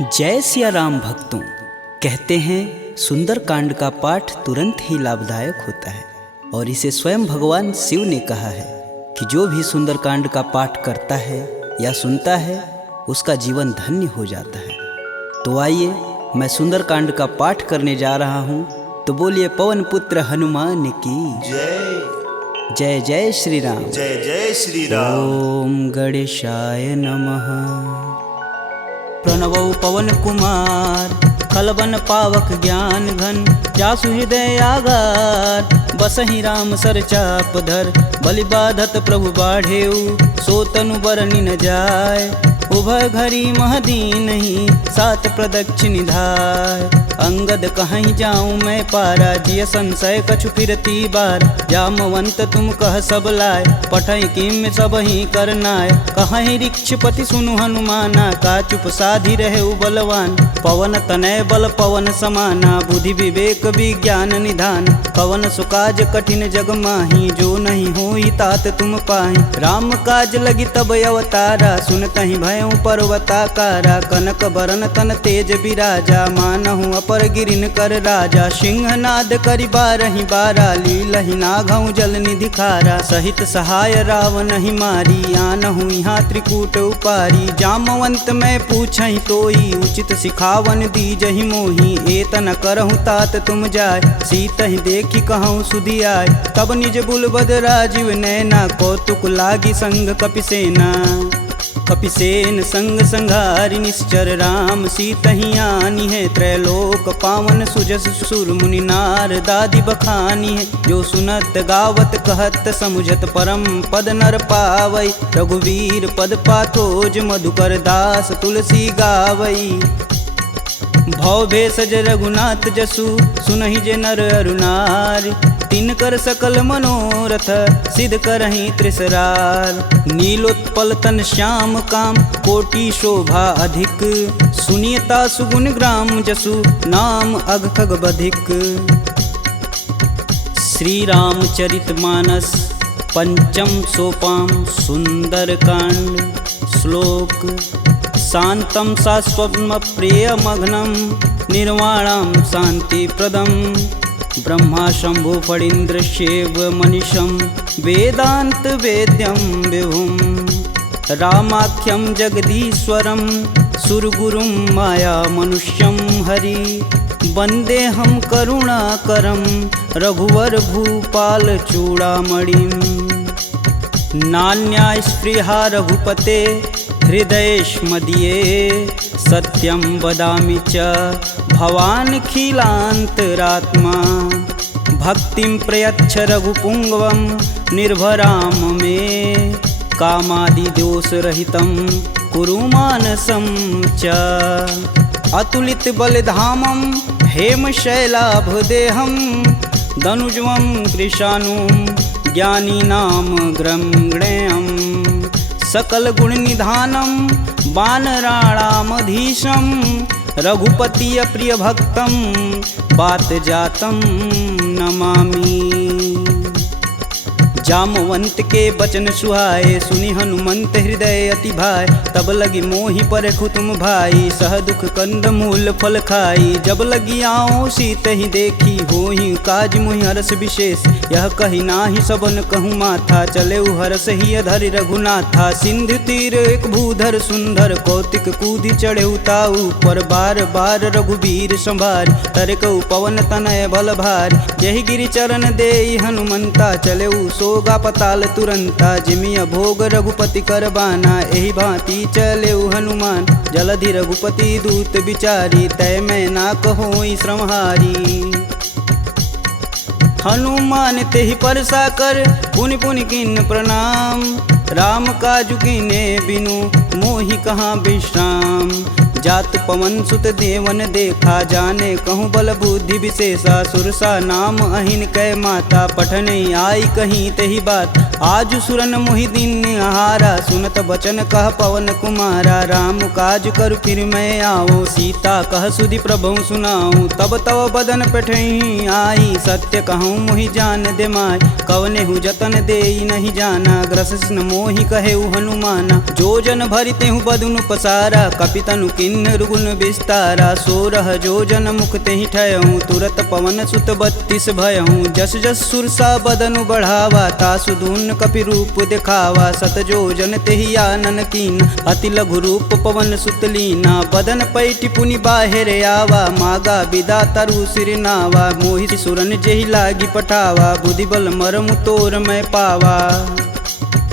जय सिया राम भक्तों। कहते हैं सुंदरकांड का पाठ तुरंत ही लाभदायक होता है और इसे स्वयं भगवान शिव ने कहा है कि जो भी सुंदरकांड का पाठ करता है या सुनता है उसका जीवन धन्य हो जाता है। तो आइए मैं सुंदरकांड का पाठ करने जा रहा हूँ, तो बोलिए पवन पुत्र हनुमान की जय जय। जय श्री राम। जय जय श्री राम। ओम गणेशाय नमः। प्रणवौ पवन कुमार खलबन पावक ज्ञान घन, जासु हृदय आगार बसहि राम सर चाप धर। बलि बाधत प्रभु बाढ़ेऊ, सो तनु बरनि न जाय। उभय घरी महदीन ही, सात प्रदक्षिण धाय। अंगद कहीं जाऊं मैं पारा, जिय संशय कछु फिरती बार। जामवंत तुम कह सब लाय, पठई किम सब ही करनाय। कहीं ऋक्षपति सुनु हनुमाना, का चुप साधि रहे बलवान। पवन तनय बल पवन समाना, बुद्धि विवेक विज्ञान निधान। पवन सुकाज कठिन जग माही, जो नहीं होई तात तुम पाही। राम काज लगी तब अवतारा, सुनतहि भयउ पर्वताकारा। कनक बरन तन तेज बिराजा, मानहु अपर गिरिन कर राजा। सिंहनाद करि बारहि बारा, लीलहि नाघउ जल निधि खारा। सहित सहाय रावण ही मारी, आनहु यहाँ त्रिकूट उपारी। जामवंत मैं पूछहि तोई, उचित सिखावन दीजहि मोही। एतन करहु तात तुम जाय, सीतहि देखि कहूँ सुधियाय। तब निज बुलबद राजीव नैना, कौतुक लागी संग कपिसेना। कपिसेन संग संघारि निश्चर, राम सीतहि आनी है। त्रैलोक पावन सुजस सुर मुनि नार, दादि बखानी है। जो सुनत गावत कहत समुझत, परम पद नर पावई। रघुवीर पद पाथोज, मधुकर दास तुलसी गावई। भव भेषज रघुनाथ जसु, सुनहि जे नर अरु नारी। तिनकर सकल मनोरथ, सिद्ध करहि त्रिसरार। नीलोत्पल तन श्याम काम, कोटि शोभा अधिक। सुनियता सुगुण ग्राम जसु, नाम अघ खग बधिक। श्री रामचरित मानस पंचम सोपान सुंदरकांड। श्लोक शांतं शाश्वतं प्रियमघ्नं, निर्वाणं शांतिप्रदं। ब्रह्मा शंभु फणीन्द्रशैव मनीषं, वेदांत वेद्यं विभुं। रामाख्यं जगदीश्वरं, सुरगुरुं माया मनुष्यं हरि। वन्देऽहं करुणाकरं, रघुवर भूपाल चूड़ामणिं। नान्या स्पृहा रघुपते, हृदयेष्मदीये। सत्यं वदामि च भवानखिलान्तरात्मा। भक्तिं प्रयच्छ रघुपुङ्गवं, निर्भरां मे। कामादिदोषरहितं कुरु मानसं च। अतुलित बलधामं हेमशैलाभदेहं, दनुजं कृशानुं ज्ञानिनां ग्रम्गणेयम्। सकल गुण निधानं वानराणामधीशं, रघुपति प्रिय भक्तं बात जातं नमामि। जामवंत के बचन सुहाए, सुनि हनुमंत हृदय अति भाय। तब लगी मोहि परखु तुम भाई, सह दुख कंद मूल फल खाई। जब लगी आओ सीत ही देखी, होहि काज मुहि हरस विशेष। यह कही नाही सबन कहूँ माथा, चले हरस ही अधरि रघुनाथा। सिंधु तीर एक भूधर सुंदर, कौतिक कूदि चढ़े ताऊ पर। बार बार रघुवीर संभार, तरकऊ पवन तनय बल भार। यही गिरि चरण देई हनुमंता, चले सोगा पताल तुरंता। जिमिय भोग रघुपति कर बाना, एहि भांति चले हनुमान। जलधि रघुपति दूत विचारी, तय मैं ना कहोई श्रमहारी। हनुमान तेहि परसा कर, पुनि पुनि किन्न प्रणाम। राम काजु कीन्हे बिनु, मोहि कहाँ विश्राम। जात पवन सुत देवन देखा, जाने कहूँ बल बुद्धि विशेषा। सुरसा नाम अहिन कै माता, पठन आई कहीं तेहि बात। आज सुरन मोहि दिन आहारा, सुनत बचन कह पवन कुमारा। राम काज कर फिर मैं आओ, सीता कह सुधि प्रभु सुनाऊं। तब तव बदन पठही आई, सत्य कहूँ मोहि जान दे माय। कवने हु जतन देई नहीं जाना, ग्रसिन मोहि कहेउ हनुमाना। जो जन भरिते हूँ बदनु पसारा, कपितनु किन्नर गुण विस्तारा। 16 जो जन मुख तेहि ठयहूँ, तुरत पवन सुत 32 भयहूँ। जस जस सुरसा बदनु बढ़ावा, तासु दून कपि रूप दिखावा। 7 जो जन तेहि आनन कीन, अति लघु रूप पवन सुत लीना। बदन पैठि पुनि बाहिर आवा, मागा बिदा तरु सिर नावा। मोहि सुरन जेहि लागी पठावा, बुद्धि बल मरमु तोर मैं पावा।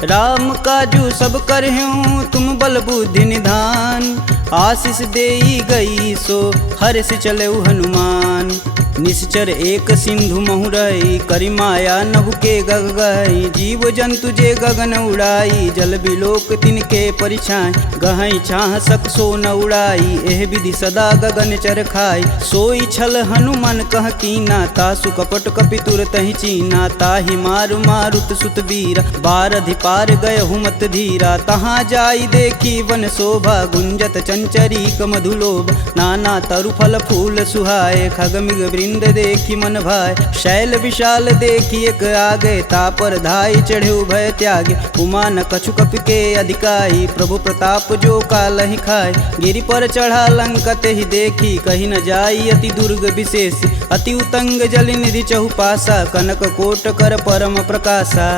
राम काजू सब करहूँ तुम बल बुद्धि निधान, आशीष देई गई सो हर्ष चले हनुमान। निश्चर एक सिंधु महुरई, करि माया नभ के गग गई। जीव जंतु जे गगन उड़ाई, जल बिलोक तिनके परिछाई। गहई छाह सक सो न उड़ाई, एह विधि सदा गगन चर खाई। सोई छल हनुमान कह कीना, तासु कपट कपि तुरत ही चीना। ताहि मारु मारुत सुत वीर, बारधि पार गय हुमत धीरा। तहाँ जाई देखी वन शोभा, गुंजत चंचरीक मधुलोभ। नाना तरु फल फूल सुहाए, खगमिग वृंद देखी मन भाय। शैल विशाल देखी एक आगे, तापर धाई चढ़े भय त्यागे। उमा न कछु कपि के अधिकाई, प्रभु प्रताप जो कालहि खाय। गिरि पर चढ़ा लंका तेहि देखी, कही न जाई अति दुर्ग विशेष। अति उतंग जल निधि चहुपासा, कनक कोट कर परम प्रकाशा।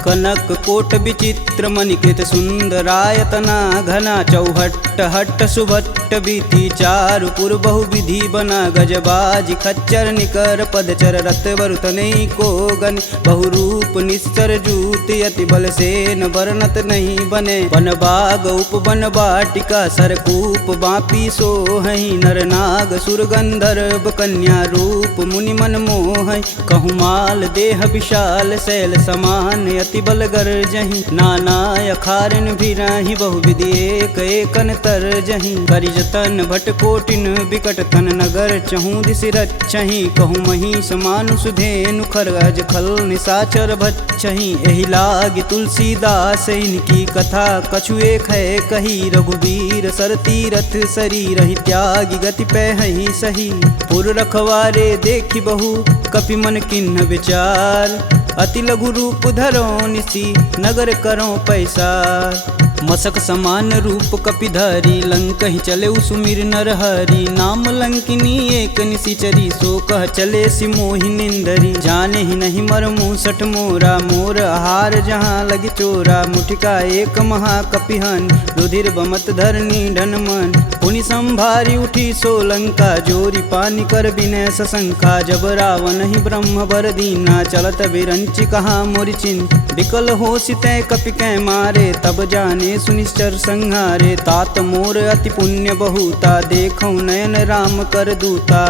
कनक कोट विचित्र मणिकृत सुंदरायतना घना। चौहट्ट हट्ट सुभट्ट बीती, चारु पुर बहु विधि बना। गजबाज खच्चर निकर पदचर, रत वरुतनई को गन। बहुरूप निश्चर जूति, अति बल सेन वर्णत नहीं बने। वन बाग उपवन बाटिका, सरकूप बापी सोहई। नर नाग सुर गंधर्व कन्या, रूप मुनि मन मोहई। कहु माल देह विशाल, शैल समान अति बल गरजहि। नाना अखारन भिराहि, बहुविधि एक एकन तरजहि। करि जतन भट कोटिन बिकट तन, नगर चहु दिस रचहि। कहु महिष मानुष धेनु, खरगज खल निशाचर भक्षहि। एहि लागी तुलसीदास इनकी कथा, कछु एक है कही। रघुवीर सर तीरथ शरीर, ही त्यागी गति पैहि सही। पुर रखवारे देखी बहु, कपि मन किन्ह विचार। अति लघु रूप धरो निसी, नगर करो पैसार। मसक समान रूप कपिधरी, लंक ही चले सुमिर नर हरि। नाम लंकिनी एक निशिचरी, सो कह चले सि मोहि निंदरी। जाने ही नहीं मर मूसठ मोरा, मोर आहार जहाँ लगी चोरा। मुठिका एक महा कपिहन, रुधिर बमत धरनी ढन मन। पुनि संभारी उठी सो लंका, जोरी पानी कर बिनय सशंका। जब रावण ही ब्रह्म बर दीना, चलत बिरंचि कहा मोरि चिन्ह। विकल हो सितै कपि कै मारे, तब जाने सुनिश्चर संहारे। तात मोर अति पुण्य बहुता, देखौ नयन राम कर दूता।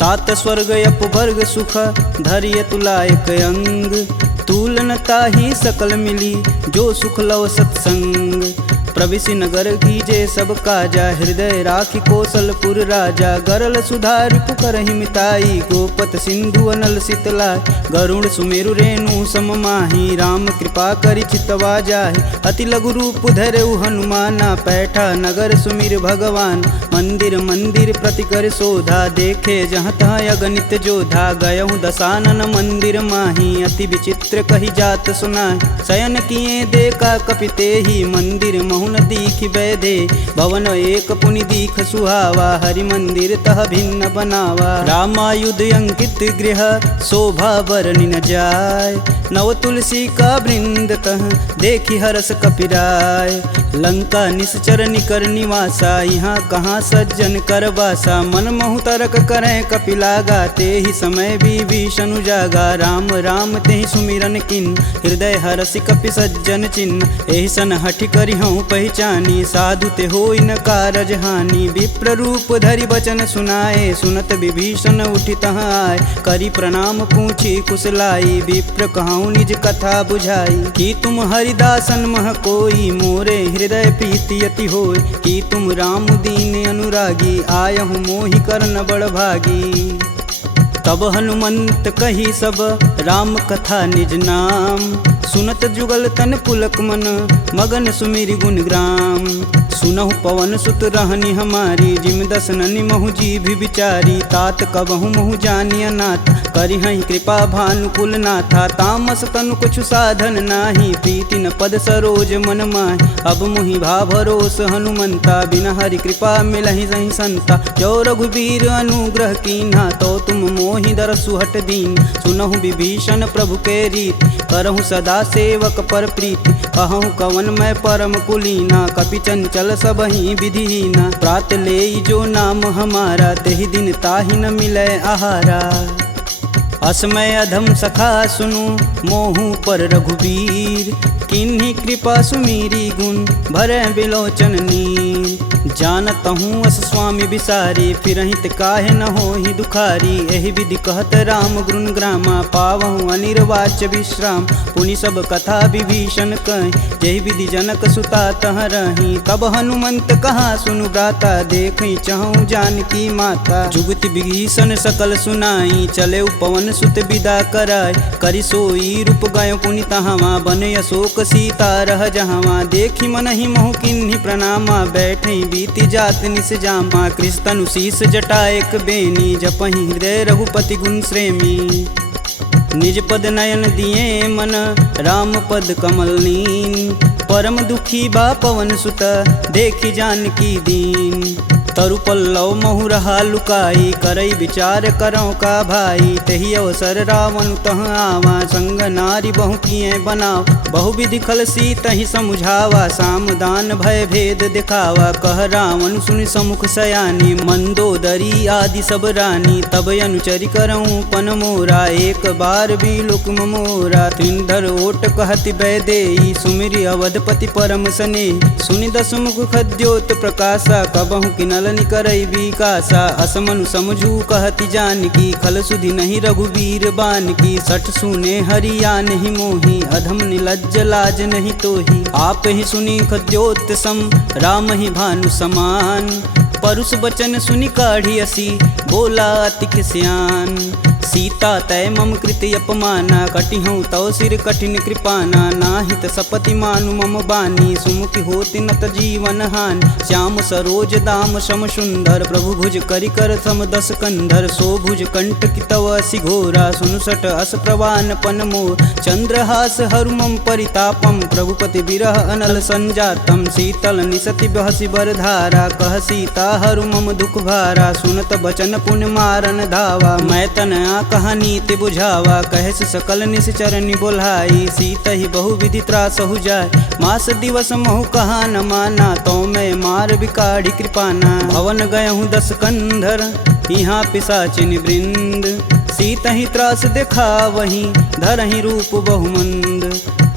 तात स्वर्ग अपवर्ग सुख, धरिय तुलायक अंग। तुलन ताहि सकल मिली, जो सुख लव सत्संग। प्रविशि नगर कीजे सब काजा, हृदय राखि कौशलपुर राजा। गरल सुधार पुकरहि मिताई, गोपत सिंधु अनल शीतलाय। गरुड़ सुमेरु रेणु सम माही, राम कृपा करि चितवा जाहि। अति लघु रूप धरऊ हनुमाना, पैठा नगर सुमिर भगवान। मंदिर मंदिर प्रति कर शोधा, देखे जहाँ तहाँ अगणित जोधा। गयहु दशानन मंदिर माही, अति विचित्र कही जात सुनाय। शयन किए देखा कपि तेहि, मंदिर महुन दीख बैधे। भवन एक पुनि दीख सुहावा, हरि मंदिर तह भिन्न बनावा। रामायुध अंकित गृह, शोभा बरनि न जाय। नव तुलसी का वृंद तह, देखी हरस कपिराय। लंका निश्चर निकर निवासा, यहाँ कहाँ सज्जन कर बासा। मन महु तरक करें कपिलागा, तेहि समय विभीषण जागा। राम राम तेहि सुमिरन किन, हृदय हरसि कपि सज्जन चिन्ह। एहि सन हठि करि हूँ पहचानी, साधु ते होई न कारज हानि। विप्र रूप धरि बचन सुनाए, सुनत विभीषण उठि तहाँ आए। करि प्रणाम पूछी कुशलाई, विप्र कहूँ निज कथा बुझाई। कि तुम हरिदासन मह कोई, मोरे हृदय प्रीति अति होय। कि तुम राम दीन अनुरागी, आयहु मोहि करन बड़ भागी। तब हनुमंत कही सब राम कथा निज नाम। सुनत जुगल तन पुलक मन मगन सुमिरि गुण ग्राम। सुनहु पवन सुत रहनी हमारी जिम दसननि महु जी भी विचारी। तात कबहु महु जानिय नाथ करिहहि कृपा भानुकुल नाथा। तामस तनु कुछु साधन नाही प्रीति न पद सरोज मन माहि। अब मुहि भा भरोस हनुमंता बिन हरि कृपा मिलहि सहि संता। जो रघुबीर अनुग्रह कीन्हा तो तुम मोहि दरसु हट दीन। सुनहु विभीषण प्रभु के रीति करहु सदा सेवक पर प्रीति। कहूँ कवन मैं परम कुलीना कपि चंचल सबहि विधिहीना। प्रात लेई जो नाम हमारा तेहि दिन ताहि न मिलै आहारा। असमय अधम सखा सुनु मोहु पर रघुबीर। किन्हीं कृपा सुमीरी गुण भरै बिलोचन नीर। जानत हूँ अस स्वामी बिसारी फिरहित काहे न होहि दुखारी। एहि विधि कहत राम गुण ग्रामा पावहु अनिर्वाच्य विश्राम। पुनि सब कथा विभीषण कहि जेहि विधि जनक सुता तह रही। तब हनुमंत कहा सुनु भ्राता देखहि चहु जानकी माता। जुगति विभीषण सकल सुनाई चले पवन सुत विदा कराय। करि सोई रूप गयो पुनि तहावा बन अशोक सीता रह जहावा। देखि मनहि मोहु किन्हीं प्रणामा बैठे बीति जात निस जामा। कृष्ण शीस जटा एक बेनी जपहि हृदय रघुपति गुण श्रेमी। निज पद नयन दिए मन राम पद कमल नीन। परम दुखी बा पवन सुत देखि जानकी दीन। तरु पल्लव महु रहा लुकाई करई विचार करौ का भाई। तही अवसर रावण तह आवा संग नारी बहु किए बनाव। बहु विधि खल सी तही समुझावा साम दान भय भेद दिखावा। कह रावण सुनि समुख सयानी मंदोदरी आदि सब रानी। तब अनुचरि करऊँ पन मोरा एक बार भी लुक मोरा। त्रिंधर ओट कहति बैदेई सुमिरि अवधपति परम स्नेही। सुनि दसमुख खद्योत प्रकाशा कबहु किनल करई विकासा। असमनु समझू कहति जानकी खल सुधि नहीं रघुबीर बान की। सठ सुने हरिया नहीं मोही अधम निलज्ज लाज नहीं तोही। आप ही सुनी खद्योत सम राम ही भानु समान। परुष बचन सुनि काढ़ी असी बोला अति खिसियान। सीता तय मम कृति अपमाना कटिहूँ तव सिर कठिन कृपाना। नाहित सपति मानु मम बानी सुमुखि होति नत जीवन हानि। श्याम सरोज दाम सम सुंदर प्रभु भुज करि कर सम दस कंधर। सो भुज कंठ की तव असि घोरा सुनुसट अस प्रवान पन मोर। चंद्रहास हरु मम परितापम प्रभुपति बिरह अनल संजातम। शीतल निसति बहसि बर धारा कह सीता हरु मम दुख भारा। सुनत बचन पुन मारन धावा मैं तन कहानी ते बुझावा। कहस सकल निश्चरनि बोलाई सीत ही बहु विधि त्रास हो जाय। मास दिवस महु कहा न माना तो मैं मार बिकाढ़ी कृपाना। भवन गयहूँ दस कंधर यहाँ पिशाचिन वृंद। सीत ही त्रास देखा वहीं धरहि रूप बहुमंद।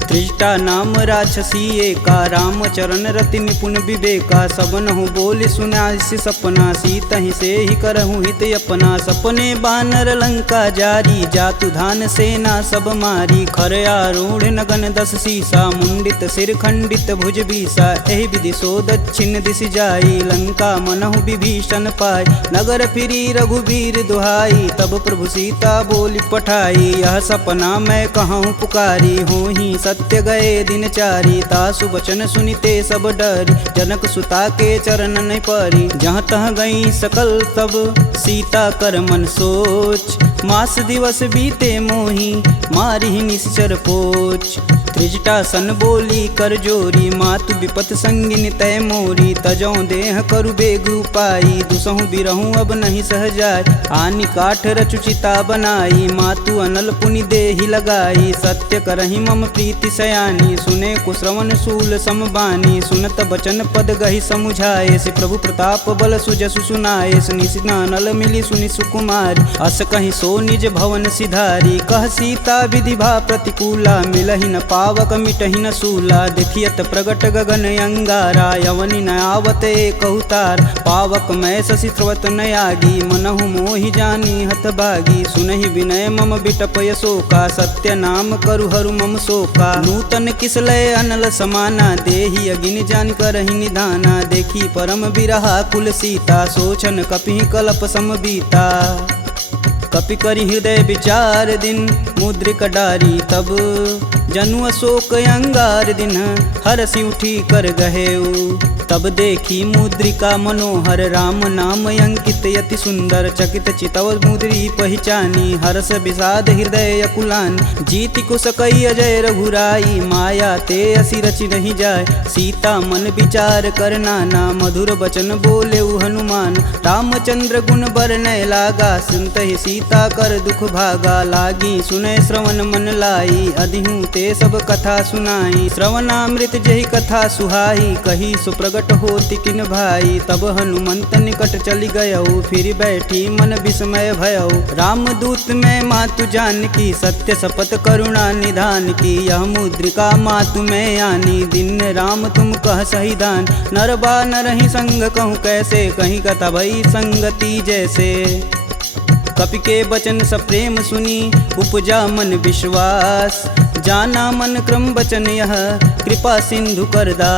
त्रिजटा नाम राक्षसी एका राम चरण रति निपुण विवेका। सबनहु बोल सुनासि सपना सीत ही से ही करहु हित अपना। सपने बानर लंका जारी जातु धान सेना सब मारी। खर आरूढ़ नगन दस सीसा मुंडित सिर खंडित भुज बीसा। एहि विधि सो दक्षिण दिश जाई लंका मनहु विभीषण पाय। नगर फिरी रघुबीर दुहाई तब प्रभु सीता बोली पठाई। यह सपना मैं कहूँ पुकारी हूँ ही सत्य गए दिन चारी। तासु बचन सुनिते सब डरी जनक सुता के चरण नहीं परी। जहाँ तह गई सकल तब सीता कर मन सोच। मास दिवस बीते मोही मारी निश्चर पोच। त्रिजटा सन बोली कर जोरी मातु विपत संगिन तय मोरी। तजौ देह करु बेग उपाई दुसहु बिरहूँ अब नहीं सह जाय। आनि काठ रचुचिता बनाई मातु अनल पुनि देहि लगाई। सत्य करहि मम प्रीति सयानी सुने कुश्रवण शूल समबानी। सुनत बचन पद गहि समुझाए से प्रभु प्रताप बल सुजसु सुनाए। निशिना नल मिली सुनि सुकुमारी अस कहीं सो निज भवन सिधारी। कह सीता विधि भा प्रतिकूला मिलहि न पावक मिटहि न सूला। देखियत प्रगट गगन अंगारा यवनि न आवत एक अवतार। पावक मैं शशि स्रवत न आगी मनहु मोहि जानी हत भागी। सुनहि विनय मम बिटपय शोका सत्य नाम करु हरु मम शोका। नूतन किसलय अनल समाना देहि अगिन जान करहि निधाना। देखी परम बिरहा कुल सीता सोचन कपिहि कलप सम बीता। कपि करि हृदय विचार दिन मुद्रिक डारी तब जनु अशोक अंगार दिन हरसि उठी कर गहेऊ। तब देखी मुद्रिका मनोहर राम नाम अंकित यति सुंदर चकित चितव मुद्री पहचानी हर्ष विषाद हृदय अकुलान जीति को सकई अजय रघुराई माया ते असि रचि नहीं जाय सीता मन विचार कर नाना मधुर बचन बोले हनुमान रामचंद्र गुण बरनय लागा सुनत ही सीता कर दुख भागा लागी सुनय श्रवण मन लाई अधिहूँ ते सब कथा सुनाई श्रवणामृत जही कथा सुहाई कही सुप्रगट होति किन भाई। तब हनुमंत निकट चली गयऊ फिर बैठी मन विस्मय भयऊ रामदूत में मातु जानकी सत्य शपथ करुणा निधान की यह मुद्रिका मातु में आनी दिन राम तुम कह सही दान नर बा नरहि संग कहूँ कैसे कहीं कथा भई संगति जैसे। कपि के बचन सप्रेम सुनी उपजा मन विश्वास जाना मन क्रम बचन यह कृपा सिंधु करदा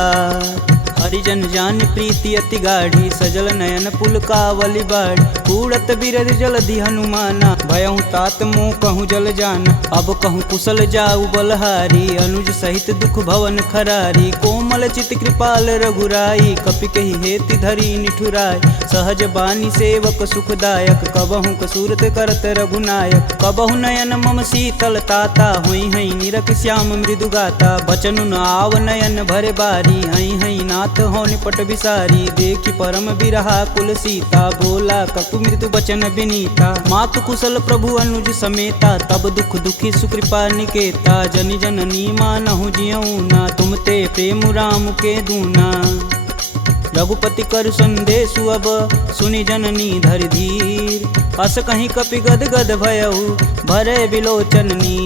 हरिजन जान प्रीति अति गाढ़ी सजल नयन पुलकावली बाढ़ उड़त बिरद जलधि हनुमाना भयहु तात मोह कहूँ जल जान अब कहूँ कुशल जाऊ बलहारी अनुज सहित दुख भवन खरारी कोमल चित कृपाल रघुराई कपि कही हेति धरी निठुराय सहज बानी सेवक सुखदायक कबहु कसूरत करत रघुनायक कबहु नयन मम शीतल ताता हुई हई निरख श्याम मृदु गाता बचनु न आव नयन भरे बारी हई हई नाथ हो निपट विसारी देखी परम बिरहा कुल सीता बोला कपि मृदु बचन विनीता मातु कुशल प्रभु अनुज समेता तब दुख दुखी सुकृपा निकेता जनि जननी मानहु जियऊ ना तुम ते प्रेम राम के दूना। रघुपति कर संदेशु अब सुनि जननी धरि धीर अस कहीं कपि गद गद भयऊ भरे बिलोचननी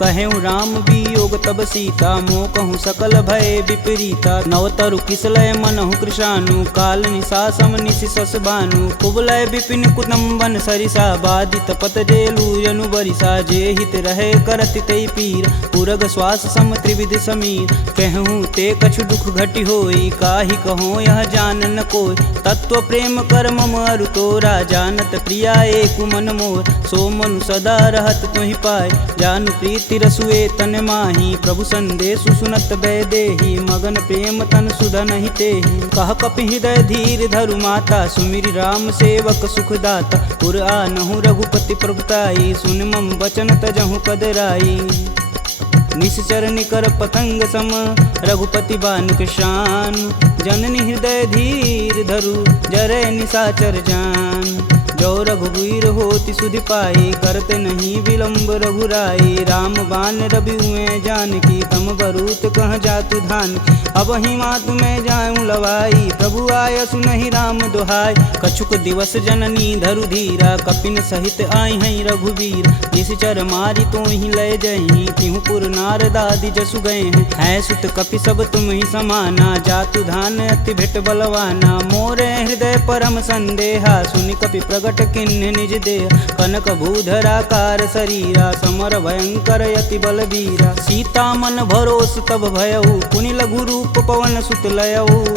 कहेऊ राम वियोग तब सीता मोह कहूँ सकल भय विपरीता नवतरु किसलय मनहु कृशानु काल निशा सम निशि सस भानु कुबलय विपिन कुटुम्बन सरिसा बाधित पत जेलु जनु बरिसा जे हित रहे करति तै पीर पुरग श्वास सम त्रिविध समीर कहूँ ते कछु दुख घटि होई काहि कहो यह जान न कोय तत्व प्रेम कर मम अरु तोरा जानत प्रिया एक मन मोर सो मनु सदा रहत तुहि पाय जानु प्रीति रसुए तन माही प्रभु संदेशु सुनत बैदेही मगन प्रेम तन सुधन ही तेहि कह कपि हृदय धीर धरु माता सुमिरि राम सेवक सुखदाता पुर आनहु रघुपति प्रभुताई सुन मम बचन तजहु कदराई निश्चर निकर पतंग सम रघुपति बानिक शान जननी हृदय धीर धरु जरे निशाचर जान जो रघुवीर होति सुधि पाई करते नहीं विलम्ब रघुराई राम बान रवि हुए जानकी तम बरूत कह जातु धान अब ही मातु में जाऊं लवाई प्रभु आय सुनहि राम दुहाई कछुक दिवस जननी धरु धीरा कपिन सहित आई हैं रघुवीर निश्चर मारी तो ही लय जही तिहु पुर नारदादि जसु गए हैं सुत कपि सब तुम ही समाना जातु धान अति भेट बलवाना मोरे हृदय परम संदेहा सुनि कपि प्रगट किन्ह निज देह कनक भूधराकार शरीरा समर भयंकर यति बलबीरा सीता मन भरोस तब भयऊ पुनि लघु रूप पवन सुत लयऊ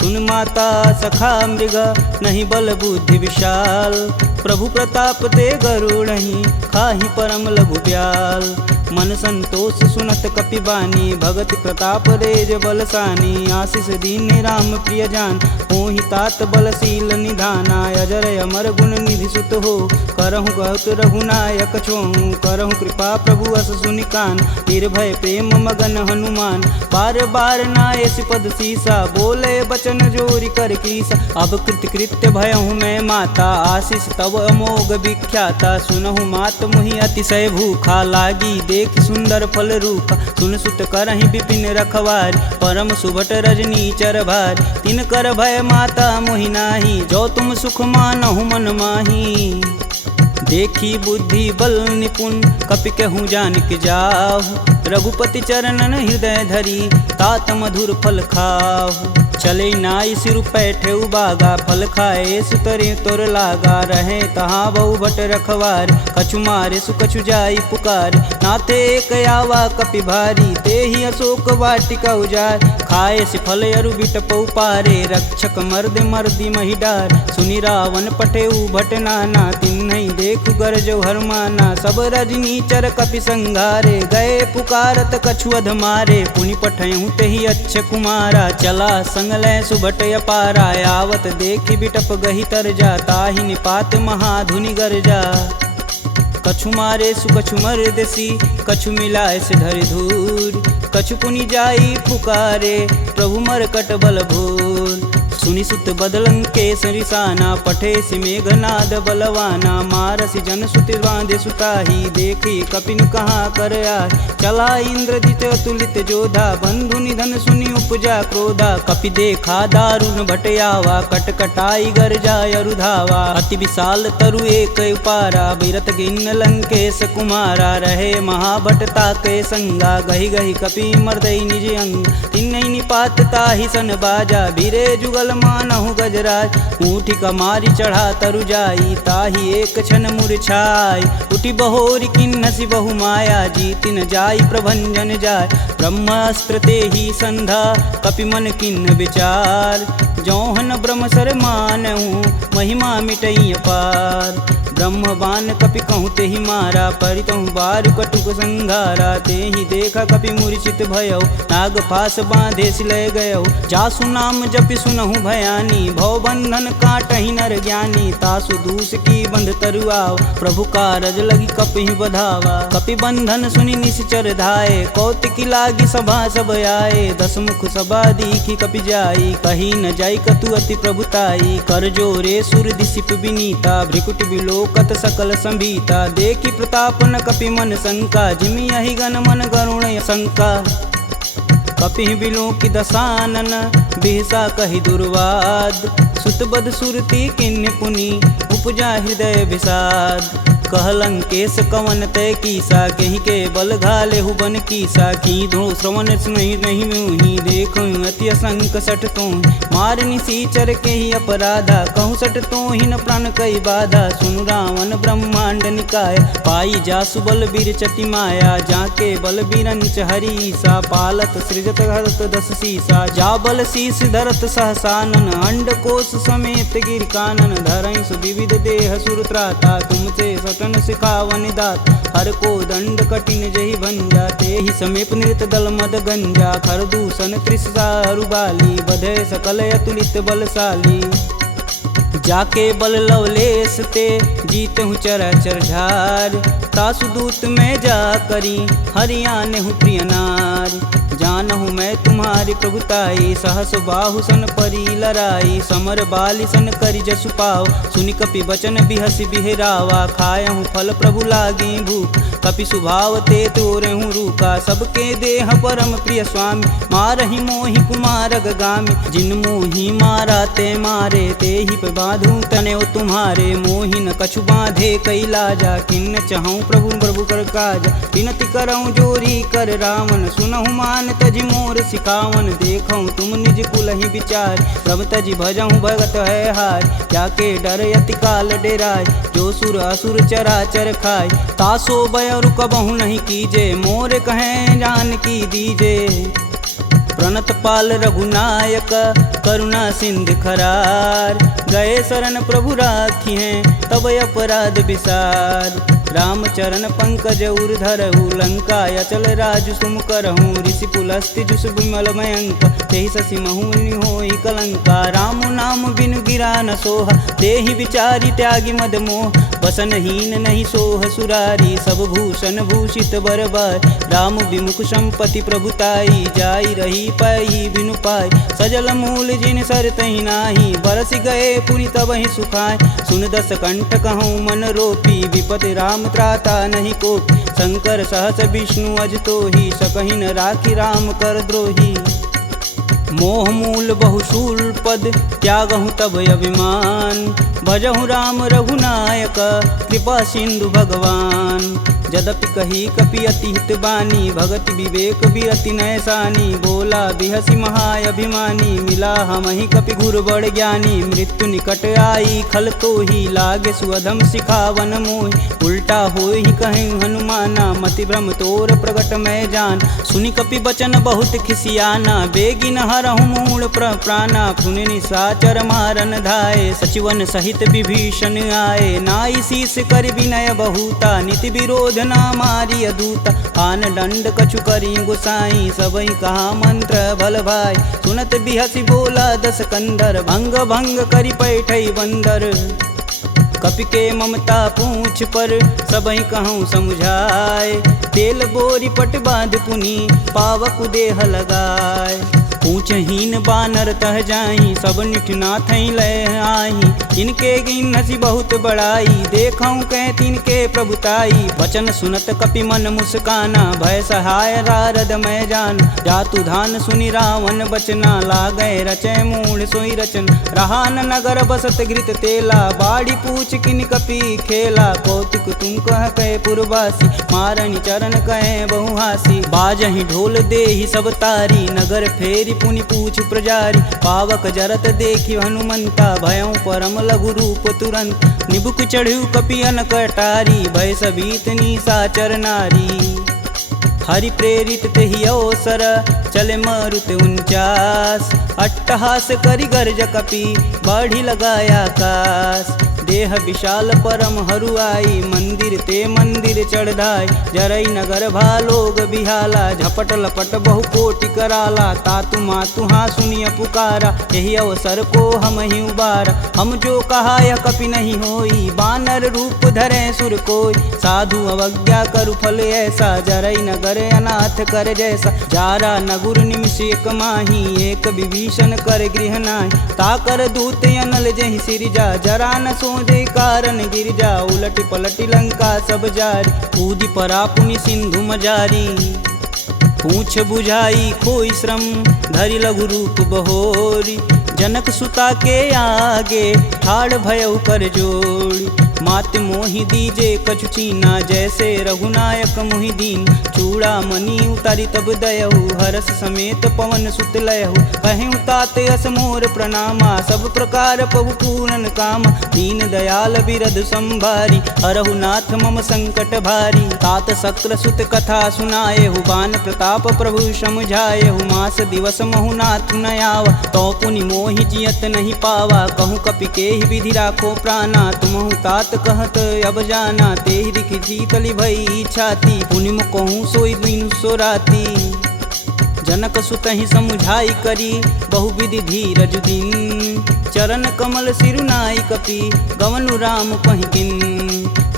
सुन माता सखा मृग नहीं बल बुद्धि विशाल प्रभु प्रताप ते गरुड़हि खाहि परम लघु ब्याल मन संतोष सुनत कपि बानी भगति प्रताप रेज बलसानी आशीष दीन राम प्रिय जान होहि तात बलशील निधाना अजर अमर गुण निधि सुत हो करहु कहत रघुनायक छोहु करहु कृपा प्रभु अस सुनिकान निर्भय प्रेम मगन हनुमान बार बार नायस पद सीसा बोले बचन जोरी कर कीसा अब कृत्य भयहु मैं माता आशीष तब अमोघ विख्याता सुनहु मात मुहि अतिशय भूखा लागी देख सुंदर फल रूप सुन सुत करहि विपिन रखवार परम सुभट रजनी चर भार तिन कर भय माता मोहि नाही जो तुम सुख मानहु मन माही देखी बुद्धि बल निपुण कपि कहूँ जानिक जाहु रघुपति चरणन हृदय धरी तात मधुर फल खाहु चले नाई सिर पैठे बागा फल खाए सुतरे तोर लागा रहे तहाँ बहु भट रखवार कछु मारे सुकछु जाई पुकार नाथे एक आवा कपि भारी ते ही अशोक वाटिका उजार खाए सिफल अरु बिटपौ पारे, रक्षक मर्द मर्दी महिडार। सुनि रावण पटेऊ भट नाना, तिन्हई देखु गरजौ हरमाना। सब रजनीचर कपि संघारे, गए पुकारत कछु अध मारे। पुनि पठयहु तेहि अच्छ कुमारा, चला संग लै सुभट अपारा। आवत देखि बिटप गहि तरजा, ताहि निपात महाधुनि गरजा। कछु मारे सु कछु मर्दसी, कछु मिलाए से धरि धूर। कछु पुनि जाई पुकारे, प्रभु मरकट बल भूर। सुनि सुत बदलंकेश रिसाना, पठे सि मेघनाद बलवाना। मारसि जन सुति बांधे सुताही, देखी कपिन कहाँ कर आए। चला इंद्रजित अतुलित जोधा, बंधु निधन सुनि उपजा क्रोधा। कपि देखा दारुण भटयावा, कटकटाई गरजा अरुधावा। अति विशाल तरु एक उपारा, बिरत गिन्न लंकेश कुमारा। रहे महाभटता के संगा, गहि गहि कपि मर्दई निज अंग। तिन्हई निपात ताहि सन बाजा, भीरे जुगल मानहु गजराज। ऊँठी कमारी चढ़ा तरु जाई, ताहि एक क्षण मूर्छाई। उठि बहोरी किन्नसी बहु माया, जीति न जाई प्रभंजन जाय। ब्रह्मास्त्र तेहि संधा, कपि मन किन्न विचार। जौहन ब्रह्म सर मानहु, महिमा मिटई अपार। ब्रह्म बान कपि कहूँ तेहि मारा, परितहु बारु कटुक संघारा। तेहि देखा कपि मूर्छित भयउ, नाग पास बांधे सिलय गयउ। जासु नाम जपि सुनहु भयानी, भव बंधन काटहि नर ज्ञानी। तासु दूस की बंध तरुआव, प्रभु कारज लगी कपि बधावा। कपि बंधन सुनि निश्चर धाये, कौतिकी लागी सभा सब आए। दस मुख सभा दीखी कपि जाई, कही न जाई कतु अति प्रभुताई। कर जोरे सुर दिसिप विनीता, भ्रिकुट बिलोकत सकल संभीता। देखी प्रताप न कपि मन शंका, जिमि यही गण मन गरुण शंका। कपि बिलों की दसानन, बिहसा कहि दुर्वाद। सुतबद सुरती किन्य पुनि, उपजा हृदय विषाद। कहलंकेश कवन तय कीसा, कहीं के बल घाले हुबन कीसा। की धो श्रवण नहीं नहीं मुहि, देखो अति असंक सठ तो। मार निसीचर के ही अपराधा, कहूँ सठ तो ही न प्राण कई बाधा। सुनु रावण ब्रह्मांड निकाय, पाई जासु बल बीर चति माया। जाके बल बीरंच हरीसा, पालत सृजत हरत दस सीसा। जा बल शीस धरत सहसानन, अंड कोश समेत गिर कानन। धरई सुविविध देह सुर त्राता, तुमसे सटन सिखावन दात। हर को दंड कठिन जहि भंजा, तेहि समीप नृत दल मद गंजा। खरदूषण त्रिसारु बाली, बधे सकल अतुलित बलशाली। जाके बल लवलेश ते, जीतहु चराचर झार। तासु दूत में जा करी, हरियाने हूँ प्रिय नार। जानहु मैं तुम्हारी प्रभुताई, सहस बाहु सन परी लराई। समर बाली सन करि जसु पाव, सुनि कपि बचन बिहसि बिहरावा। खायहु फल प्रभु लागी भूख, कपि सुभाव ते तोरहु रूखा। सबके देह परम प्रिय स्वामी, मारहि मोहि कुमार गामी। जिन मोहि मारा ते मारे, तेहि पे बांधु तने तुम्हारे। मोहि न कछु बांधे कैलाजा, किन्न चहु प्रभु प्रभु कर काज। विनति करऊँ जोरी कर रावण, सुनहु मान तजि मोर सिखावन। देखऊँ तुम निज कुलहि विचार, प्रभ तजि भजहु भगत है हार। जाके डर यति काल डेराय, जो सुर असुर चराचर खाय। तासो भय रुकबहु नहीं कीजे, मोर कहें जान की दीजे। प्रणत पाल रघुनायक, करुणा सिंध खरार। गए शरण प्रभु राखी हैं, तब अपराध विसार। रामचरण पंकज उर धरहु, लंका अचल राजु सुम करहूँ। ऋषि पुलस्ति जुस विमल मयंक, तेहि शशि महुनि होई कलंका। राम नाम बिनु गिरा न सोहा, देहि विचारी त्यागी मद मोह। वसनहीन नहीं सोह सुरारी, सब भूषण भूषित बरबार। राम विमुख संपत्ति प्रभुताई, जाई रही पाई बिनु पाई। सजल मूल जिन सर तहि नाही, बरस गए पुनि तबहि सुखाय। सुन दस कंठ कहूँ मन रोपी, विपति राम त्राता नहीं कोपी। शंकर सहस विष्णु अज तोहि, सकहि न राखी राम कर द्रोही। मोह मूल बहुशूल पद, त्यागहु तब अभिमान। भजहु राम रघुनायक, कृपा सिंधु भगवान। यद्यपि कही कपि अति हित बानी, भगति विवेक बिरति नैसानी। बोला बिहसी महाअभिमानी, मिला हमहि कपि गुर बड़ ज्ञानी। मृत्यु निकट आई खल तो ही, लागे सुअधम सिखावन मोहि। उल्टा होई कहीं हनुमाना, मति भ्रम तोर प्रगट मैं जान। सुनि कपि बचन बहुत खिसियाना, बेगिन हरहु मूल प्राणा। सुनि निशाचर मारन धाये, सचिवन सहित विभीषण आए। नाई शीस कर विनय बहुता, नीति विरोध ना मारी अदूता। आन दंड कछु करी गुसाई, सबई कहा मंत्र भल भाई। सुनत बिहसी बोला दस कंदर, भंग भंग करि पैठई बंदर। कपि के ममता पूछ पर, सबई कहूँ समझाए। तेल बोरी पट बांध पुनी, पावक देह लगाए। पूछहीन बानर तह जाही, सब निठना थई लय आही। इनके गिन हसी बहुत बड़ाई, देखऊँ कह तिनके प्रभुताई। वचन सुनत कपि मन मुस्काना, भय सहाय रारद मैं जान। जातु धान सुनि रावण बचना, लागय रचय मूढ़ सोई रचन। रहान नगर बसत घृत तेला, बाड़ी पूछ किन कपि खेला। कौतुक तुम कह कहे पुरवासी, मारणी चरण कहे बहुहासी। बाजहि ढोल देहि सब तारी, नगर फेरी पुनि पूछ प्रजारी। पावक जरत देखि हनुमंता, भयउ परम लघु रूप तुरंत। निबुक चढ़ू कपियन कटारी, भय सबीत निशाचर नारी। हरि प्रेरित तेहि अवसर, चले मारुत 49। अट्टहास करि गर्ज कपि, बाढ़ी लगाया आकाश। देह विशाल परम हरुआई, मंदिर ते मंदिर चढ़ाई। जरई नगर भालोग बिहाला, झपट लपट बहु कोटि कराला। तातु मातु हाँ सुनिय पुकारा, यही अवसर को हम ही उबारा। हम जो कहा यह कपि नहीं होई, बानर रूप धरे सुर कोई। साधु अवज्ञा करु फल ऐसा, जरई नगर अनाथ कर जैसा। जारा नगुर निमिष एक माही, एक विभीषण कर गृह नाहि। ताकर दूत अनल जहि सिरजा, जरा न सोजे कारण गिरजा। उलटि पलटि लंका सब जारी, कूदि परा पुनि सिंधु मजारी। पूछ बुझाई खोई श्रम, धरि लघु रूप बहोरी। जनक सुता के आगे, ठाड़ भयउ कर जोड़ी। मात मोहि दीजे कछु चीना, जैसे रघुनायक मोहि दीन। चूड़ा मणि उतारी तब दयहु, हरस समेत पवन सुत लयहु। कहें तात यस मोर प्रणामा, सब प्रकार प्रभु पूरन काम। दीन दयाल बिरध संभारी, हरहु नाथ मम संकट भारी। तात शक्र सुत कथा सुनाएहु, बान प्रताप प्रभु समझाएहु। मास दिवस महु नाथ न आवा, तो पुनि मोहि जियत नहीं पावा। कहूँ कपि के ही विधि राखो प्राणा, तुमहु तात कहत अब जाना। तेहि दिखि शीतली भई छाती, पुनि कहूँ सोई दिन सो राती। जनक सुतहि समुझाई करी, बहुविधि धीरज दिन। चरण कमल सिरुनाई कपि, गवनु राम पहिकिन।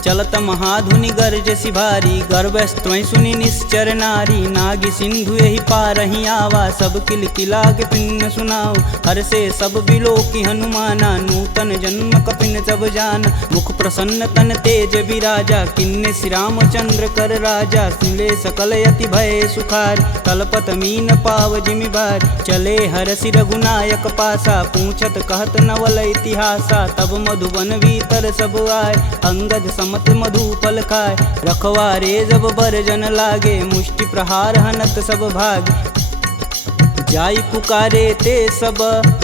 चलत महाधुनि गर्ज सिभारी, गर्भस्त्वं सुनि निश्चर नारी। नागी सिंधु यही पारहि आवा, सब किल किलाग पिन्न सुनाओ। हर से सब बिलोकि हनुमाना, नूतन जन्म कपिन सब जान। मुख प्रसन्न तन तेज विराजा, किन्ने श्री रामचंद्र कर राजा। सिले सकल यति भय सुखार, तलपत मीन पाव जिमि भार। चले हरसि रघुनायक पासा, पूछत कहत नवल इतिहासा। तब मधुबन भीतर सब आए, अंगद मत मधुपल खाए। रखवारे जब बरजन लागे, मुष्टि प्रहार हनत सब भाग। जाई पुकारे ते सब,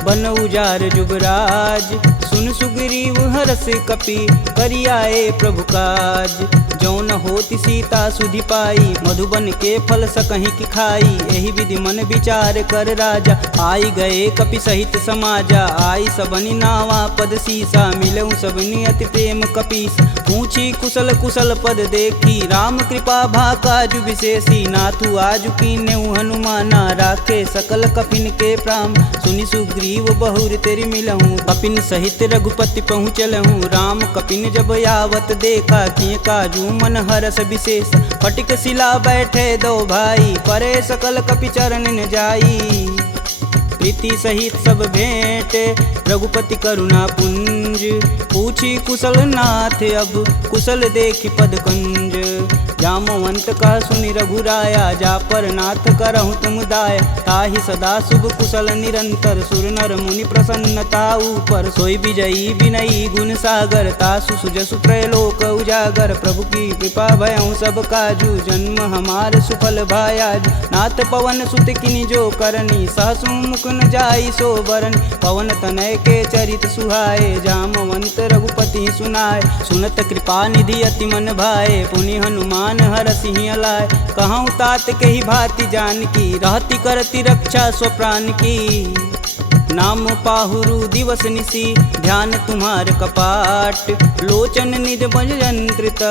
बन उजार जुबराज। सुन सुग्रीव हरस कपि, करियाए प्रभु काज। जौन होति सीता सुधि पाई, मधुबन के फल सकहि की खाई। एहि विधि मन विचार कर राजा, आई गए कपि सहित समाजा। आई सबनि नावा पद सीसा, मिलऊँ सबनि अति प्रेम कपीस। पूछी कुशल कुशल पद देखी, राम कृपा भाकाजु विशेषी। नाथु आजु कीन्यउ हनुमाना, राखे सकल कपिन के प्राम। सुनि सुग्रीव बहुर तेरि मिलहूँ, कपिन सहित रघुपति पहुँचलहूँ। राम कपिन जब यावत देखा, किए काजू मन हरस विशेष। फटिक शिला बैठे दो भाई, परे सकल कपि चरण न जाई। प्रीति सहित सब भेंट, रघुपति करुणा पुंज। पूछी कुशल नाथ अब, कुशल देखि पद कंज। जामवंत कह सुनि रघुराया, जा पर नाथ करहु तुम दाया। ताहि सदा शुभ कुशल निरंतर, सुर नर मुनि प्रसन्नता ऊपर। सोई विजयी विनयी गुण सागर, तासु सुजसु त्रैलोक उजागर। प्रभु की कृपा भयउ सब काजू, जन्म हमार सुफल भायाज। नाथ पवन सुत किनि जो करनी, सहसु मुख न जाई सो बरन। पवन तनय के चरित सुहाए, जामवंत रघुपति सुनाए। सुनत कृपा निधि अति मन भाए, पुनि हनुमान हर सिंह लाए। कहूँ तात के ही भांति जानकी, रहती करती रक्षा स्वप्राण की। नाम पाहुरु दिवस निसी, ध्यान तुम्हार कपाट। लोचन निज बज यंत्रित,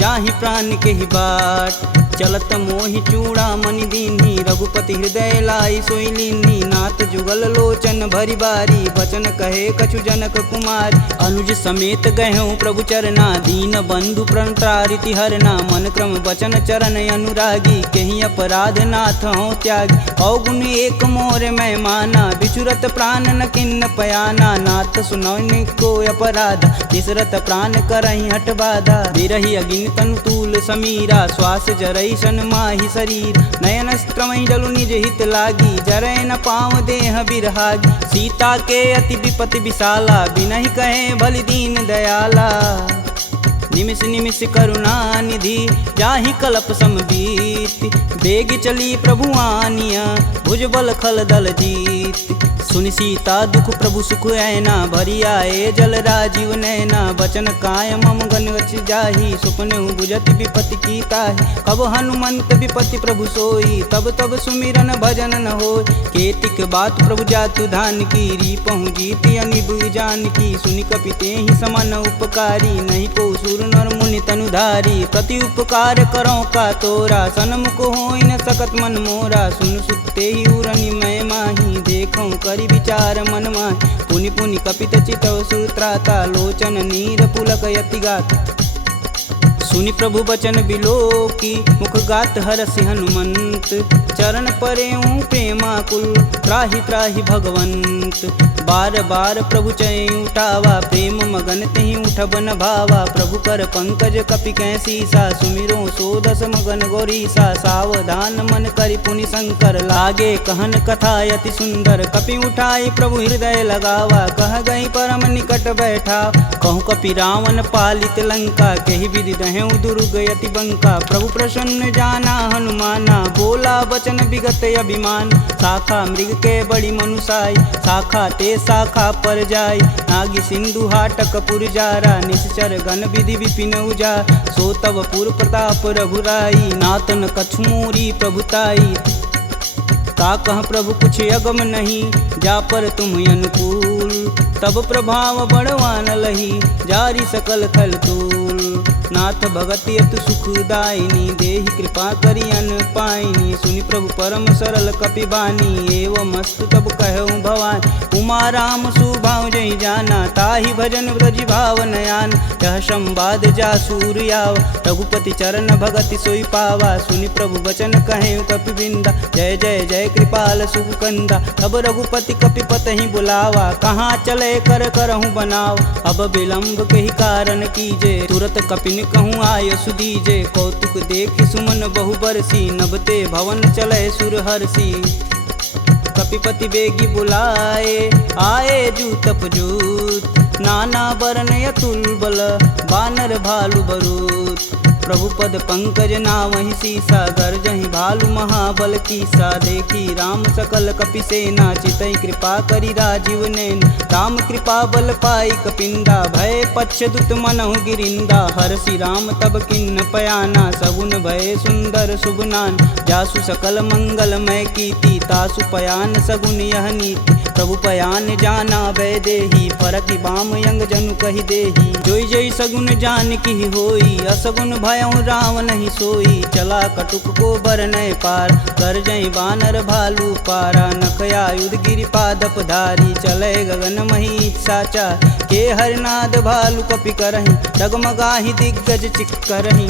जाहि प्राण के ही बाट। चलत मोहि चूड़ामणि दीन्ही, रघुपति हृदय लाई सोई लीन्ही। नाथ जुगल लोचन भरी बारी, बचन कहे कछु जनक कुमार। अनुज समेत गहूँ प्रभु चरना, दीन बंधु प्रणतारिति हरना। मन क्रम बचन चरण अनुरागी, कहीं अपराध नाथ हो त्यागी। अवगुण एक मोर मैं माना, बिचुरत प्राण न किन्न पयाना। नाथ सुनौनि को अपराध, तिसरत प्राण करहि हठ बाधा। बिरहि अगिन तनु तूल समीरा, श्वास जरई सन माहि शरीर। नयन स्त्रमहि जलु निज हित लागी, जरै न पाँव देह बिरहागी। सीता के अति विपति विशाला, बिनहि कहे बलि दीन दयाला। निमिष निमिष करुणा निधि, जाहि कल्प समबीत। बेग चली प्रभु आनिया, भुजबल खल दल जीत। सुनि सीता दुख प्रभु सुख ऐना, भरी आए जल राजीव नैना। बचन काय मम गन गच जाहि, सुपने बुझत विपति की ताहि। कब हनुमंत विपति प्रभु सोई, तब तब सुमिरन भजन न होय। केतिक बात प्रभु जातु धान की, रीपहु जीति अनिब जानकी। सुनि कपि तेहि समान उपकारी, नहीं को सुर नर मुनि तनुधारी। प्रति उपकार करो का तोरा, सन्मुख होई न सकत मन मोरा। सुन सुते ही उरनि मैं माही, देखूं करि विचार मन माहि। पुनि पुनि कपित चितव सुत्राता, लोचन नीर पुलक यति गात। सुनि प्रभु बचन बिलोकी, मुख गात हरसि हनुमंत। चरण परेऊँ प्रेमाकुल, त्राहि त्राहि भगवंत। बार बार प्रभु चै उठावा, प्रेम मगन तेहि उठब न भावा। प्रभु कर पंकज कपि कै सीसा, सुमिरो सो दस मगन गौरीसा। सावधान मन करि पुनि शंकर, लागे कहन कथा अति सुंदर। कपि उठाई प्रभु हृदय लगावा, कह गई परम निकट बैठा। कहूँ कपि रावण पालित लंका, केहि विधि दहें दुर्ग यति बंका। प्रभु प्रसन्न जाना हनुमाना, बोला बचन विगत अभिमान। शाखा मृग के बड़ी मनुसाई, शाखा ते शाखा पर जाई। नागी सिंधु हाटक पुर जारा, निश्चर गण विधि विपिन उजार। सो तब पुर प्रताप रघुराई, नातन कछु मोरी प्रभुताई। का कह प्रभु कुछ अगम नहीं, जा पर तुम अनुकूल। तब प्रभाव बड़वान लही, जारी सकल खल तूल। नाथ भगति अतु सुखदायिनी, देहि कृपा करि अन पाइनी। सुनि प्रभु परम सरल कपि बानी, एवं मस्तु तब कहूँ भवानी। उमा राम सुभाव जहि जाना, ताहि भजन ब्रज भाव नयान। यह संवाद जासूर आवा, रघुपति चरण भगति सोई पावा। सुनि प्रभु बचन कहें कपि बिंदा, जय जय जय कृपाल सुख कंदा। तब रघुपति कपि पतहि बुलावा, कहाँ चले कर करहूँ बनाव। अब विलंब के ही कारण कीजे, तुरत कपिन कहूँ आय सुदीजे। कौतुक देखि सुमन बहु बरसी, नभते भवन चले सुर हरसी। कपिपति बेगी बुलाए, आए जूतप जूत। नाना बरन अतुल बल, बानर भालु बरूत। प्रभु पद पंकज नावहि सीसा, गर्जहि भालु महाबल कीसा। देखी राम सकल कपि सेना, चितई कृपा करि राजीव नैन। राम कृपा बल पाई कपिंदा, भय पच्छ दुत मनहु गिरिंदा। हरसि राम तब किन्न पयाना, सगुन भय सुंदर शुभ नान। जासु सकल मंगलमय कीर्ति, तासु पयान सगुन यह नीति। प्रभु पयान जाना भय देही, फरकि बाम यंग जनु कहि देही। जोई जोई सगुन जान की होई, असगुन भयउ रावण ही सोई। चला कटुक को बरनय पार, कर जय बानर भालू पारा। नखया युध गिरि पादप धारी, चले गगन मही साचा। के हरनाद भालू कपि करहि, डगमगाहि दिग्गज चिक्करहि।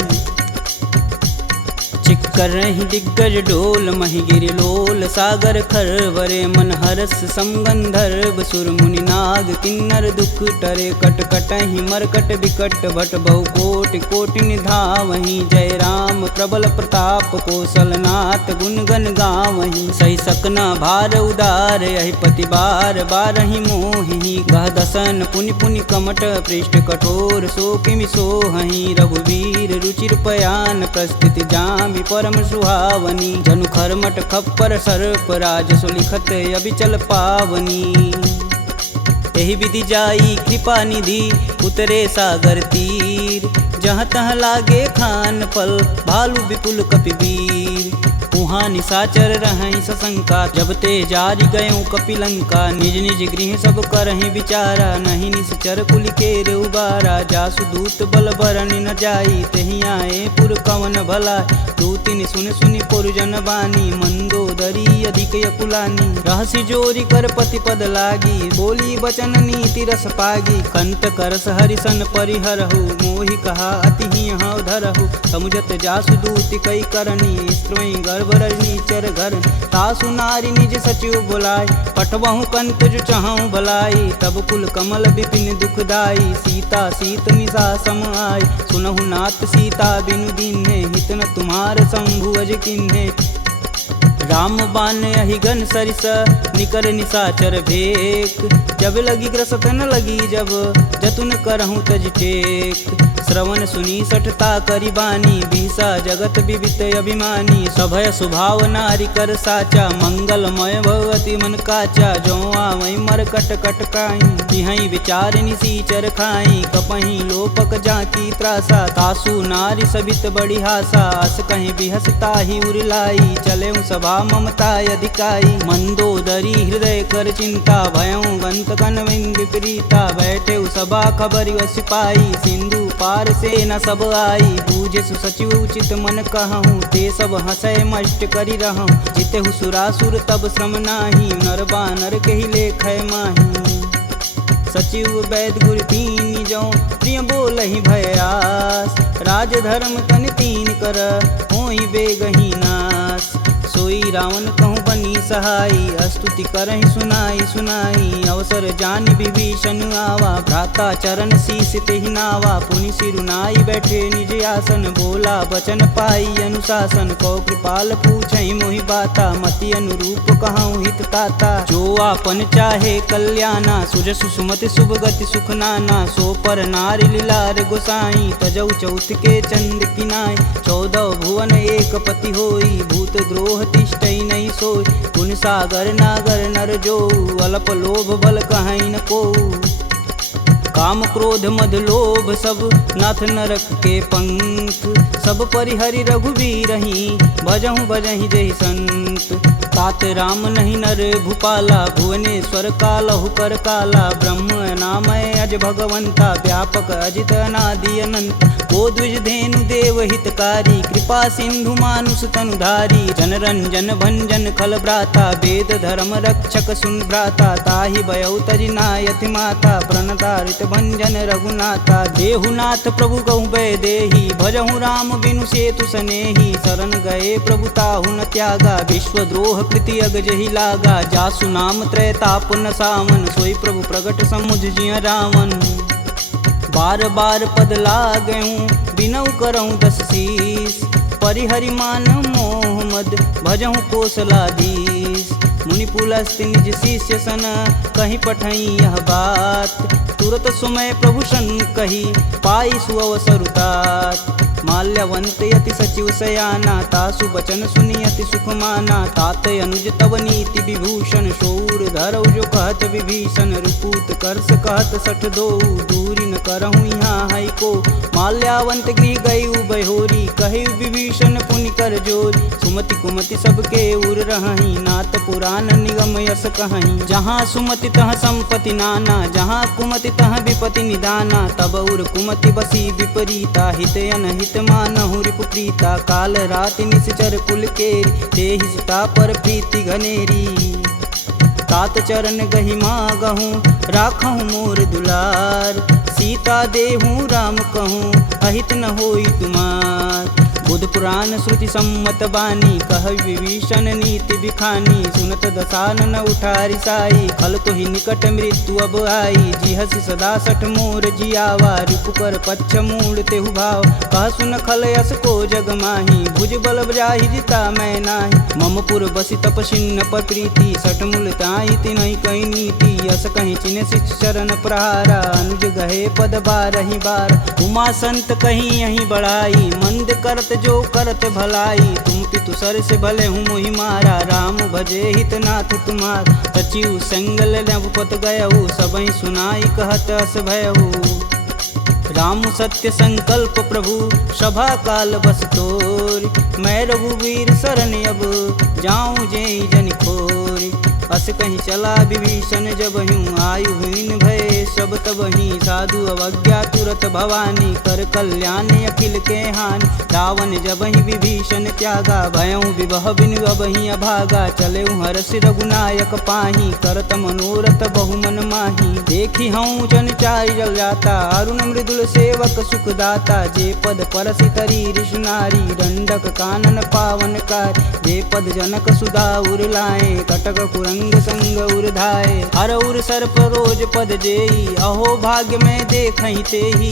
चिक्करहि दिग्गज डोल, महि गिरि लोल सागर खरवरे। मन हरस समगंधर्व सुर मुनि नाग किन्नर दुख टरे कट कटहि मरकट विकट भट बहु कोटि कोटि निधावहि जय राम प्रबल प्रताप कौशलनाथ गुण गण गावहि सही सकना भार उदार यही पति बार बारहि मोहि गह दसन पुनि पुनि कमट पृष्ठ कठोर सो किमि सोहहि रघुवीर रुचिर पयान प्रस्थिति जामि परम सुहावनी जनु खरमट खप्पर सर्प राज सुलिखत अबिचल पावनी यही विधि जाई कृपा निधि उतरे सागर तीर जहाँ तहाँ लागे खान पल भालू विपुल कपिवीर उहाँ निशाचर रहहि सशंका जब ते जारि गयों कपिलंका निज निज गृह सब करहि विचारा नहीं निश्चर कुल केर उबारा जासु दूत बल बरनि न जाई तेहि आए पुर कवन भला दूतिन सुन सुनि पुरजन बानी मंदोदरी अधिक यकुलानी रहसि जोरी कर पति पद लागी बोली बचन नीति रस पागी कंत करस हरिसन परिहरहु मोहि कहा अति हौ धरहु समुझत जासु दूति कई करनी स्त्रोई गर्भ रजनी चर घर तासु नारी निज सचिव बुलाय पठवहु कंत जो चहु भलाई तब कुल कमल विपिन दुखदाई सीता सीत निशा सम आय सुनहु नाथ सीता बिनु दीन्हे हित न तुम्हार शंभु अज किन्हे राम बान अहिगन सरिस निकर निशाचर भेक जब लगी ग्रसत न लगी जब जतुन करहूँ तज टेक श्रवण सुनी सठता करी बानी बीसा जगत विवित अभिमानी सभय स्वभाव नारी कर साचा मंगलमय भगवती मन काचा जो आवै मर कट कट काई तिहै विचार निसीचर खाई कपहि लोपक जाकी त्रासा तासु नारी सबित बड़ी हासा अस कहीं बिहसता ही उरलाई चले सभा ममता अधिकाई मंदोदरी हृदय कर चिंता भयं गंत कन विपरीता बैठे सभा खबर सिपाही सिंधु पार से न सब आई बूझे सुसचिव उचित मन कहूँ ते सब हंसय मष्ट करी रहूँ जिते सुरासुर तब श्रम नाही नर बानर के ही लेख माही सचिव वैद गुरु तीन जो प्रिय बोल ही भयास राज धर्म तन तीन कर होई बेगही नास सोई रावण कहूँ बनी सहाई स्तुति करहि सुनाई सुनाई अवसर जान विभीषण आवा भ्राता चरण शीस तेहि नावा पुनि सिरुनाई बैठे निज आसन बोला बचन पाई अनुशासन कौ कृपाल पूछहि मोहि बाता मति अनुरूप कहूँ हित ताता जो आपन चाहे कल्याणा सुजस सुमति शुभ गति सुख नाना सो पर नारी लीलार गोसाई तजौ चौथ के चंद किनाय 14 भुवन एक पति होई भूत द्रोह तिष्ठई नहीं सोई गुण सागर नागर नर जो अल्प लोभ बल कहीं न को काम क्रोध मद लोभ सब नाथ नरक के पंख सब परिहरि रघुवीर ही भजहु भजहि जहि संत तात राम नहीं नर भूपाला भुवनेश्वर कालहु कर काला ब्रह्म नामय अज भगवंता व्यापक अजित अनादि अनंत को द्विज धेनु देव हितकारी कृपा सिंधु मानुष तनुधारी जन रंजन भंजन खल भ्राता वेद धर्म रक्षक सुन भ्राता ताहि भयउ तजि नायति माता प्रणतारित भंजन रघुनाथा देहुनाथ प्रभु कहु भय देहि भजहु राम बिनु सेतु सनेहि शरण गए प्रभु ताहु न त्यागा विश्वद्रोह कृति अग जहि लागा जासु नाम त्रैताप न सावन सोई प्रभु प्रगट समुझ जिय रावण बार बार पद लागऊं बिनऊ करऊं 10 शीस परिहरि मान मोह मद भजहु कोसलाधीश मुनि पुलस्त्य निज शिष्य सन कहीं पठई यह बात तुरत सुमय प्रभु सन कही पाई सुअवसरुतात माल्यवंत यति सचिव सयाना तासु बचन सुनि अति सुख माना तात अनुज तव नीति विभूषण शौर धरऊ जो कहत विभीषण रुपूत करस कहत सठ दो दूरी न करहु यहाँ है को माल्यावंत गृह गई बहोरी कही विभीषण पुनि कर जोरी सुमति कुमति सबके उर रही नाथ पुराण निगम यस कहीं जहाँ सुमति तह संपत्ति नाना जहाँ कुमति तह विपति निदाना तब उर कुमति बसी विपरीता हित अनहित मानहु रिपुप्रीता काल राति निश्चर कुल केरी तेहि सुता पर प्रीति घनेरी तात चरण गहि मागहूँ राखहूँ मोर दुलार सीता देहूँ राम कहूँ अहित न होई तुमार बुध पुराण श्रुति सम्मत बानी कह विभीषण नीति बिखानी सुनत दसानन उठारी साई खल तो ही निकट मृत्यु अब आई जी हसी सदा सठ मोर जियावा रिपु कर पच्छ मूड तेहु भाव कह सुन खल यस को जग माही भुज बल जाहि जिता मैं नाही मम पुर बसि तपसिन्न पर प्रीति सठ मूल ताई तिनहि कही नीति यस कहीं चिन्ह शिष चरण प्रहारा अनुज गहे पद बारहि बार उमा संत कहीं यही बढ़ाई मंद करत जो करत भलाई तुम पितु सर से भले हूँ मोहि मारा राम भजे हित नाथ तुम्हार सचिव संगल नवपत गयहु सबहि सुनाई कहत अस भयहु राम सत्य संकल्प प्रभु सभा काल बस तोरी मैं रघुवीर शरण अब जाऊं जेई जन खोरी अस कहीं चला विभीषण जब हूँ आयुहीन भय सब तब ही साधु अवज्ञा तुरत भवानी कर कल्याण अखिल के हानि रावण जब ही विभीषण त्यागा भयऊ विवह बिनु अब ही अभागा चले हरस रघुनायक पाही करत मनोरथ बहुमन माही देखी हूँ जन चारि जल जाता अरुण मृदुल सेवक सुखदाता जे पद परसि तरी ऋषि नारी दंडक कानन पावन कार जे पद जनक सुधा उर लाए कटक कुरंग संग उर्धाए हर उर सर्प रोज पद जेई अहो भाग्य में देखहि तेही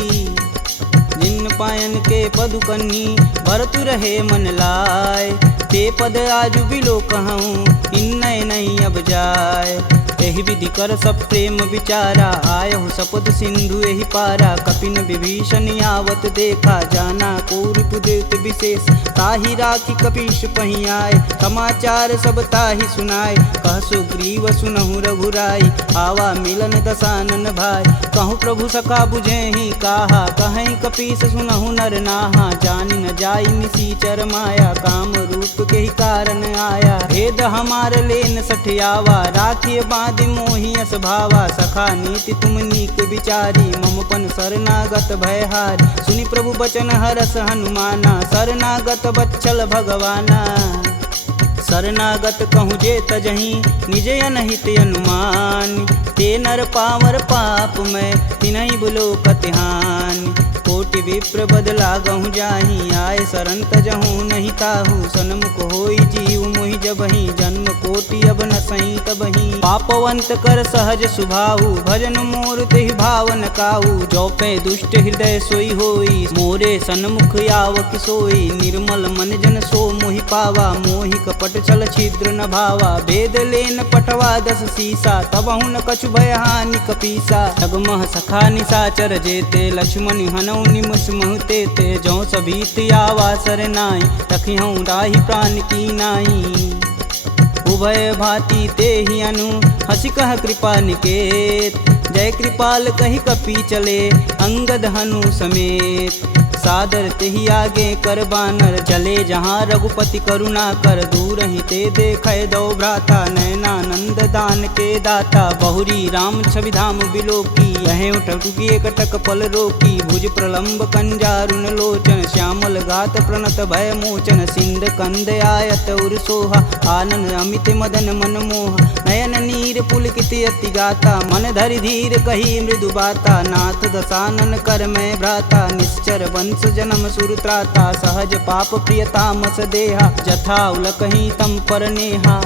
जिन पायन के पदु कन्ही भरतु रहे मन लाय ते पद आजु बिलो कहूँ इन नहीं अब जाय एहि विधि कर सब प्रेम विचारा आयहु सपद सिंधु एहि पारा कपिन विभीषण आवत देखा जाना कौरव देत विशेष ताहि राखी कपीश पही आए समाचार सब ताहि सुनाए कह सुग्रीव सुनहु रघुराई आवा मिलन दसानन भाई कहूँ प्रभु सखा बुझे ही काहा कहीं कपीस सुनहु नर नाहा जानि न जाई निसीचर माया काम रूप के ही कारण आया भेद हमार लेन सठियावा राखिए बांध मोहि अस भावा सखा नीति तुम नीक विचारी ममपन शरणागत भयहार सुनि प्रभु बचन हरस हनुमाना शरणागत बच्चल भगवाना शरणागत कहूँ जे तजही निज अनहित अनुमान ते नर पावर पाप में तिनहि बुलो कतिहान कोटि विप्र बदला गहूँ जाही आए शरण तजहूँ नहीं ताहू सन्मुख होई जीव मोहि जबहि जन्म कोटि अब न सही तबहि पापवंत कर सहज सुभाऊ भजन मोर तेहि भावन काऊ जो पे दुष्ट हृदय सोई होई मोरे सन्मुख आव किसोई निर्मल मन जन सो मोहि पावा मोहि कपट छल छिद्र न भावा भेद लेन पटवा दस सीसा तबहु न कछु भय हानि कपीसा जगमह सखा निसाचर जेते लक्ष्मण हनौ निमस महते ते जो सभीत आवा सर नाई तखिहूँ राही प्राण की नाई उभय भांति ते ही अनु हसी कह कृपा निकेत जय कृपाल कही कपी चले अंगद हनु समेत सादर तेहि आगे कर बानर चले जहाँ रघुपति करुणा कर दूर ही ते देखे दो भ्राता नयनानंद दान के दाता बहुरी राम छवि धाम बिलोकी यह उठुकी एकटक पल रोकी भुज प्रलंब कंजारुन लोचन श्यामल गात प्रणत भय मोचन सिंध कंद आयत उर सोहा आनन अमित मदन मन मोह नयन नीर पुलकित अति गाता मन धरि धीर कही मृदु बाता नाथ दसानन कर मैं भ्राता निश्चर वंश जन्म सुरत्राता सहज पाप प्रियतामस देहा जथा उलकही तम पर नेहा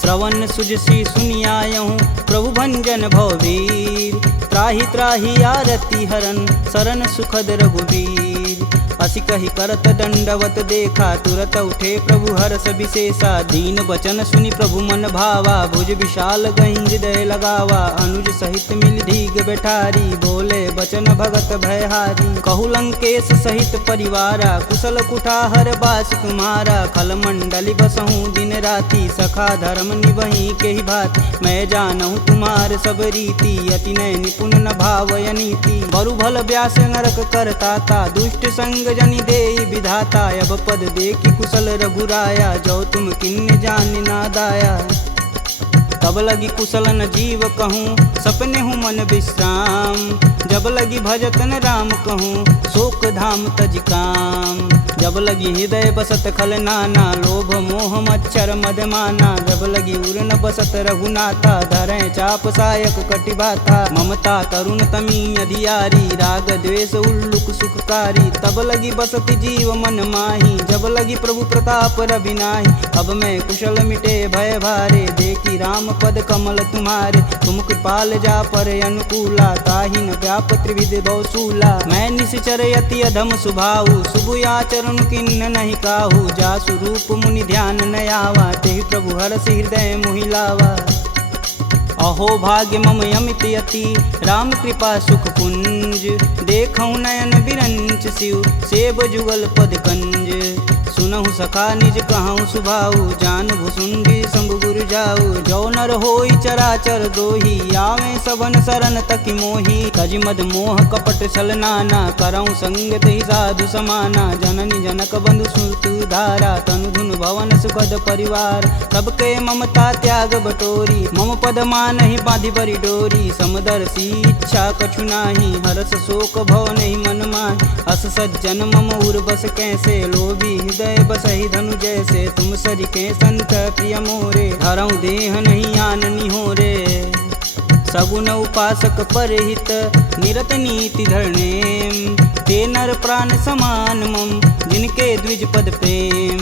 श्रवण सुजसी सुनियायहूँ प्रभु भंजन भववीर त्राहि त्राहि आरती हरन शरण सुखद रघुवीर असी कही करत दंडवत देखा तुरत उठे प्रभु हरस विशेषा दीन बचन सुनि प्रभु मन भावा भुज विशाल गही हृदय लगावा अनुज सहित मिल धीग बैठारी बोले बचन भगत भयहारी कहु लंकेश सहित परिवारा कुशल कुठाहर बास तुम्हारा खल मंडली बसहूँ दिन राति सखा धर्म निबही के ही भात मैं जानहूँ तुम्हार सब रीति अति नय निपुण न भावय नीति बरु भल व्यास नरक करता दुष्ट संग जनि देई विधाता अब पद देखी कुशल रघुराया जो तुम किन्न जान ना दाया तब लगी कुशल न जीव कहूँ सपने हूँ मन विश्राम जब लगी भजतन राम कहूँ शोक धाम तज काम जब लगी हृदय बसत खल नाना लोभ मोह मच्छर मदमाना जब लगी उर न बसत रघुनाथा धरे चाप सायक कटिबाथा ममता करुण तमी अधियारी राग द्वेष उल्लुक सुखकारी तब लगी बसत जीव मन माही जब लगी प्रभु प्रताप रविनाही अब मैं कुशल मिटे भय भारे देखी राम पद कमल तुम्हारे तुम कृपाल जा पर अनुकूला ताहि न व्याप त्रिविध बहुसूला मैं निश्चर यति अधम सुभाऊ शुभ आचरण किन्न नहीं काहू जा स्वरूप मुनि ध्यान न आवा तेहि प्रभु हरस हृदय मोहिलावा अहो भाग्य मम यमित यति राम कृपा सुख पुंज देखऊँ नयन बिरंच शिव सेब जुगल पद कंज सुनहु सखा निज कहूँ सुभाऊ जान भुसुंडी शंभु गुरु जाऊ जो नर होई चराचर द्रोही आवे सबन शरण तक मोही तज मद मोह कपट छल नाना करऊँ संगत ही साधु समाना जननी जनक बंधु सुत धारा तनु धुन भवन सुखद परिवार सबके ममता त्याग बटोरी मम पद मान ही बांधि बरी डोरी समदर्शी इच्छा कछु नाही हरस शोक भव नहीं मन माहि अस सज्जन मम उर बस कैसे लोभी हृदय बसहि धनु जैसे तुम सरिके संत प्रिय मोरे धरऊँ देह नहीं आननी हो रे सगुन उपासक परहित निरत नीति धरणेम ते नर प्राण समान मम जिनके द्विज पद प्रेम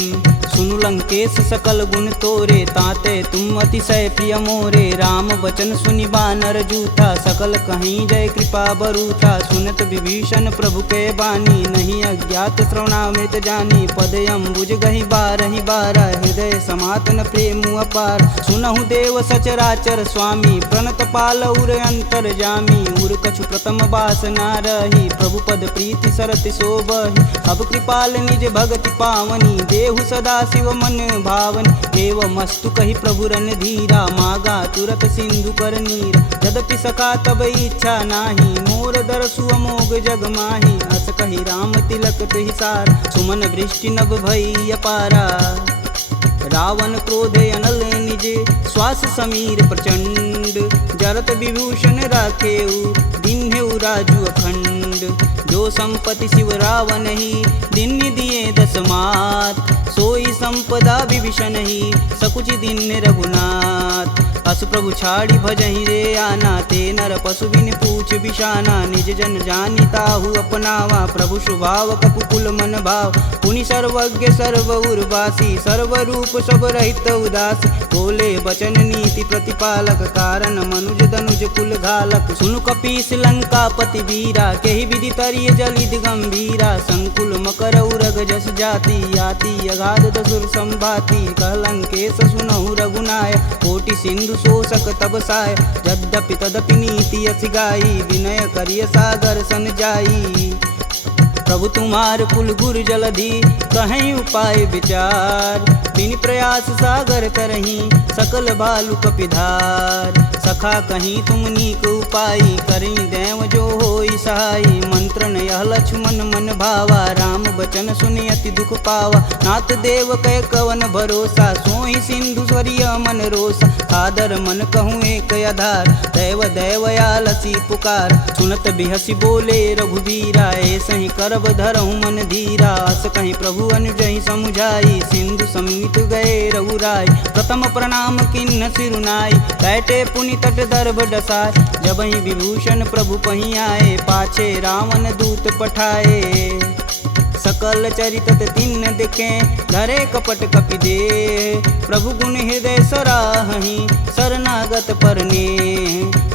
सुनु लंकेश सकल गुण तोरे ताते तुम अतिशय प्रिय मोरे राम बचन सुनि बानर जूथा सकल कहीं जय कृपा बरूथा सुनत विभीषण प्रभु के बानी नहीं अज्ञात श्रवणामृत जानी पद अम्बुज गहि बारहि बारा हृदय समातन प्रेम अपार सुनहु देव सचराचर स्वामी प्रणत पाल उर अंतर जामी उर कछु प्रथम बास ना रही प्रभु पद प्रीति सरति शोभहि अब कृपाल निज भगति पावनी देहु सदा शिव मन भावन एवं मस्तु कही प्रभु रन धीरा मागा तुरत सिंधु कर नीर यद्यपि सका तब इच्छा नाही मोर दरसु अमोघ जग माही अस कही राम तिलक हिसार सुमन वृष्टि नभ भई अपारा रावण क्रोध अनल निज श्वास समीर प्रचंड जरत विभूषण राखेऊ दिन्हेऊ राजु अखंड जो संपत्ति शिव रावण ही दिन दिए दस मात सोई संपदा विभीषण ही सकुच दिन रघुनाथ अस प्रभु छाड़ी भजहि रे आना ते नर पशु बिन पूछ बिशाना निज जन जानी ताहु अपनावा प्रभु स्वभाव कपुकुल मन भाव पुनि सर्वज्ञ सर्व उर्वासी सर्व रूप सब रहित उदासी बोले बचन नीति प्रतिपालक कारण मनुज धनुज कुल घालक सुनु कपीस लंकापति वीरा केहि विधि तरिय जलिद गंभीरा संकुल मकर उरग जस जाति याति अगाध दसुर संभाति कहलंकेश सुनहु रघुनाय कोटि सिंधु शोषक तब साय यद्यपि तदपि नीति अति गाई विनय करिय सागर सन जाई प्रभु तुम्हार कुल गुर जलधि कहीं उपाय विचार बिन प्रयास सागर तरही सकल भालु कपिधार सखा कहीं तुम नीक उपाय करी देव जो होई सहाई मंत्रन यह लक्ष्मण मन भावा राम बचन सुनि अति दुख पावा नाथ देव कै कवन भरोसा सोई सिंधु स्वरिय मन रोसा कादर मन कहूँ एक आधार दैव दैवयालसी पुकार सुनत बिहसी बोले रघुबीरा ऐसे ही करब धरहु मन धीरा अस कहीं प्रभु अनुजहि समुझाई सिंधु समीत गए रघुराय प्रथम प्रणाम किन्न सिरुनाई बैठे पुनि तट दर्भ डसाय जब ही विभूषण प्रभु पही आए पाछे रावण दूत पठाए सकल चरित तिन्न दिखे धरे कपट कपि दे प्रभु गुण हृदय सराहि शरणागत परने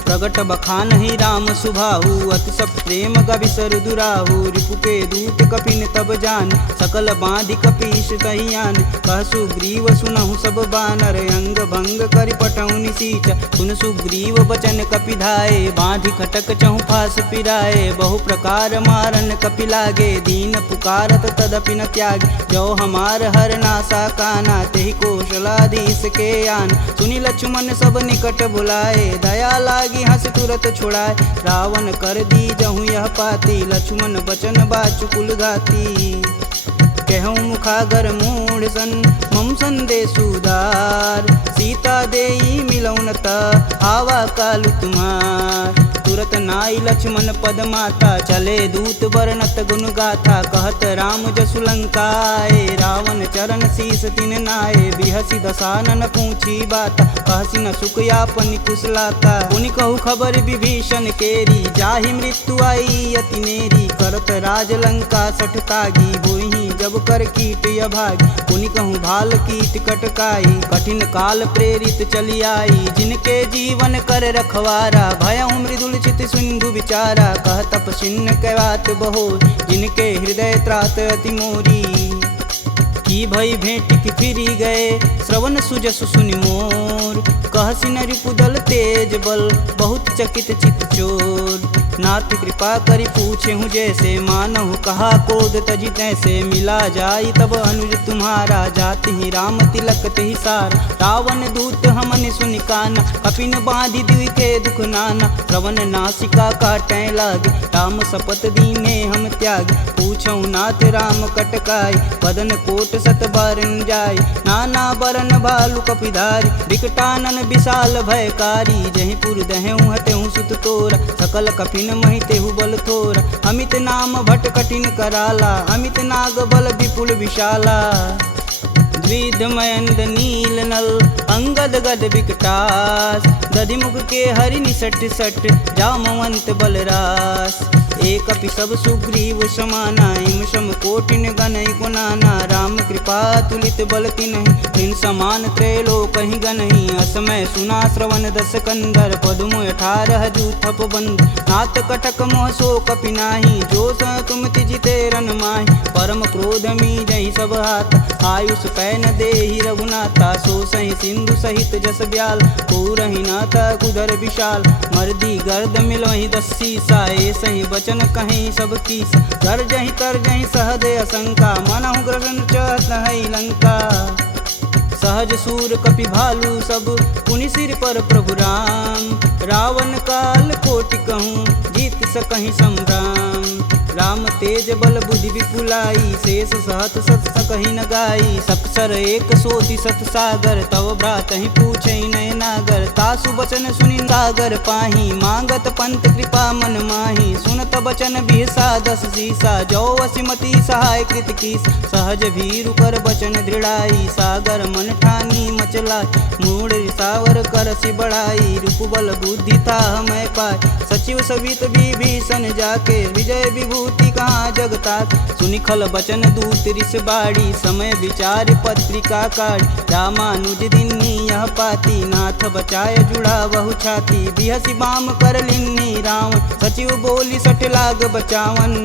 प्रगट बखान ही राम सुभाहु अति सब प्रेम गविसर दुराहु रिपु के दूत कपिन तब जान सकल बांधि कपीश कहियान कह सुग्रीव सुनहु सब बानर अंग भंग करि पटौनि निसीच सुन सुग्रीव बचन कपिधाए बांधि खटक चहु फास पिराए बहु प्रकार मारन कपि लागे दीन पुकारत तदपि न त्याग जो हमार हर नासा काना तेहि कौशलाधीश के आन सुनि लक्ष्मण सब निकट बुलाए दया लागी हंस तुरत छुड़ाए रावण कर दी जहूँ यह पाती लक्ष्मण बचन बाचुकुल घाती कहूँ मुखागर मूढ़ सन मम संदेशुदार सीता देई मिलौनता आवा कालु तुम्हार तुरत नाई लक्ष्मण पद माता, चले दूत वर्णत गुण गाथा। कहत राम जसु लंकाए, रावण चरण शीस तिन नाये। बिहसी दसानन पूछी बात, कहसी न सुख यापन कुशलाता। पुनि कहु खबर विभीषण केरी, जाहि मृत्यु आई अति नेरी। करत राज लंका सठ तागी, होई जब कर कीट अभागी। पुनि कहूँ भाल कीट कटकाई, कठिन काल प्रेरित चली आई। जिनके जीवन कर रखवारा, भयउ मृदुल चित सिंधु विचारा। कह तपसिन्न कहवात बहो, जिनके हृदय त्रात अति मोरी। की भई भेंट की फिरी गए, श्रवण सुजस सुनि मोर। कहसी न रिपुदल तेज बल, बहुत चकित चित चोर। नाथ कृपा करि पूछे हूँ जैसे, मानहु कहा क्रोध तजि तैसे। मिला जाई तब अनुज तुम्हारा, जाति ही राम तिलक तेहि सार। रावण दूत हमन सुनि काना, कपिन बांधि दिव्य के दुख नाना। श्रवण नासिका काटै लागे, राम शपथ दीने हम त्याग। पूछऊ नाथ राम कटकाई, बदन कोट सत बारन जाय। नाना बरन भालु कपिधारी, विकटानन विशाल भयकारी। जहि पुर दहु हतेहु सुत तोरा, सकल कपिन महि तेहु बल थोरा। अमित नाम भट कठिन कराला, अमित नाग बल विपुल विशाला। द्विध मयंद नील नल, अंगद गद विकटास। दधिमुख के हरि निसट सट, जामवंत बलरास। एक अपि सब सुग्रीव समाना, इम सम कोटिन गनहि गुनाना। राम कृपा तुलित बल तिन्हि, तिन समान त्रैलोक ही गनहि। असमय सुना श्रवण दस कंदर, पदुम 18 जूथप बंद। नाथ कटक मोह सो कपि नाही, जो स तुम तिजिते रन माहि। परम क्रोध मी जहि सब हाथ, आयुष पै न देहि रघुनाथा। सो सहि सिंधु सहित जस ब्याल, पूरहि नाथ कुधर विशाल। मर्दी गर्द मिलहि 10 सीसा, सही बचन कहीं सब कीस। गर्जहि तरजहि सहदे असंका, मनहु ग्रसन चहत है लंका। सहज सूर कपि भालू सब, पुनि सिर पर प्रभु राम। रावण काल कोटि कहूँ, जीत सकहि संग्राम। राम तेज बल बुद्धि विपुलाई, शेष सहत सत सकहि न गाई। सपसर एक सोति सत सागर, तव भ्रातहि पूछहि नय नागर। तासु बचन सुनि सागर पाही, मांगत पंत कृपा मन माही। सुनत बचन बिहसा 10 सीसा, जो वसिमति सहाय कृत कीस। सहज भीरु कर बचन दृढ़ाई, सागर मन ठानी मचला। मूढ़ रिसावर करसि बढ़ाई, रूप बल बुद्धि था मैं पाय। सचिव सवित विभीषण जाके, विजय विभूति कहाँ जगतात। सुनि खल बचन दूत रिस बाड़ी, समय विचार पत्रिका काढ़। रामानुज दिन्नी यह पाती, नाथ बचाय जुड़ा बहु छाती। बिहसी बाम कर लिन्नी रावण, सचिव बोली सठ लाग बचावन।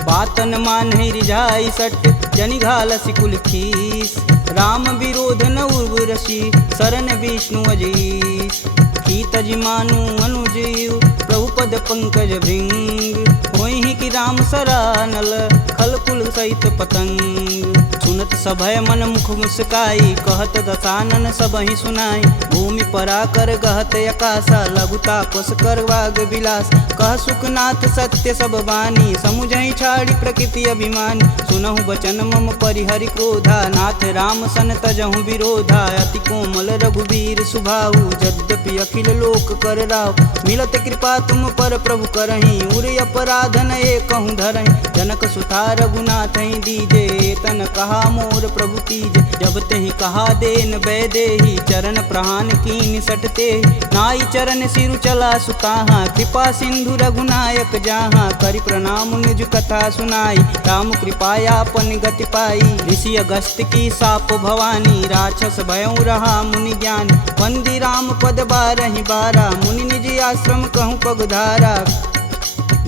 बातन मान रिझाई सट, जनि घालसि कुल खीस। राम विरोध न उर्वरसी, शरण विष्णु अजीस। की तज मानु अनुजीव, प्रभु पद पंकज भृंग। होहि कि राम सरानल, खल कुल सहित पतंग। सुनत सभय मन मुख मुस्काई, कहत दसानन सबहि सुनाई। भूमि परा कर गहत अकासा, लघुता पस कर वाग विलास। कह सुखनाथ सत्य सब बानी, समुझहि छाड़ी प्रकृति अभिमानी। सुनहु बचन मम परिहरि क्रोधा, नाथ राम सन तजहु विरोधा। अति कोमल रघुवीर सुभाऊ, यद्यपि अखिल लोक कर राव। मिलत कृपा तुम पर प्रभु करहि, उर अपराधन एकहु धरहि। जनक सुता रघुनाथ ही दीजे, तन कहा मोर प्रभु कीजे। जब तेहि कहा देन बैदेही, चरण प्रहान कीन सटते। नाई चरण सिरु चला सुताहा, कृपा सिंधु रघुनायक जहाँ। करि प्रणाम निज कथा सुनाई, राम कृपायापन गति पाई। ऋषि अगस्त की साप भवानी, राक्षस भयउ रहा मुनि ज्ञानी। वंदी राम पद 12 बारा, मुनि निज आश्रम कहूँ पगधारा।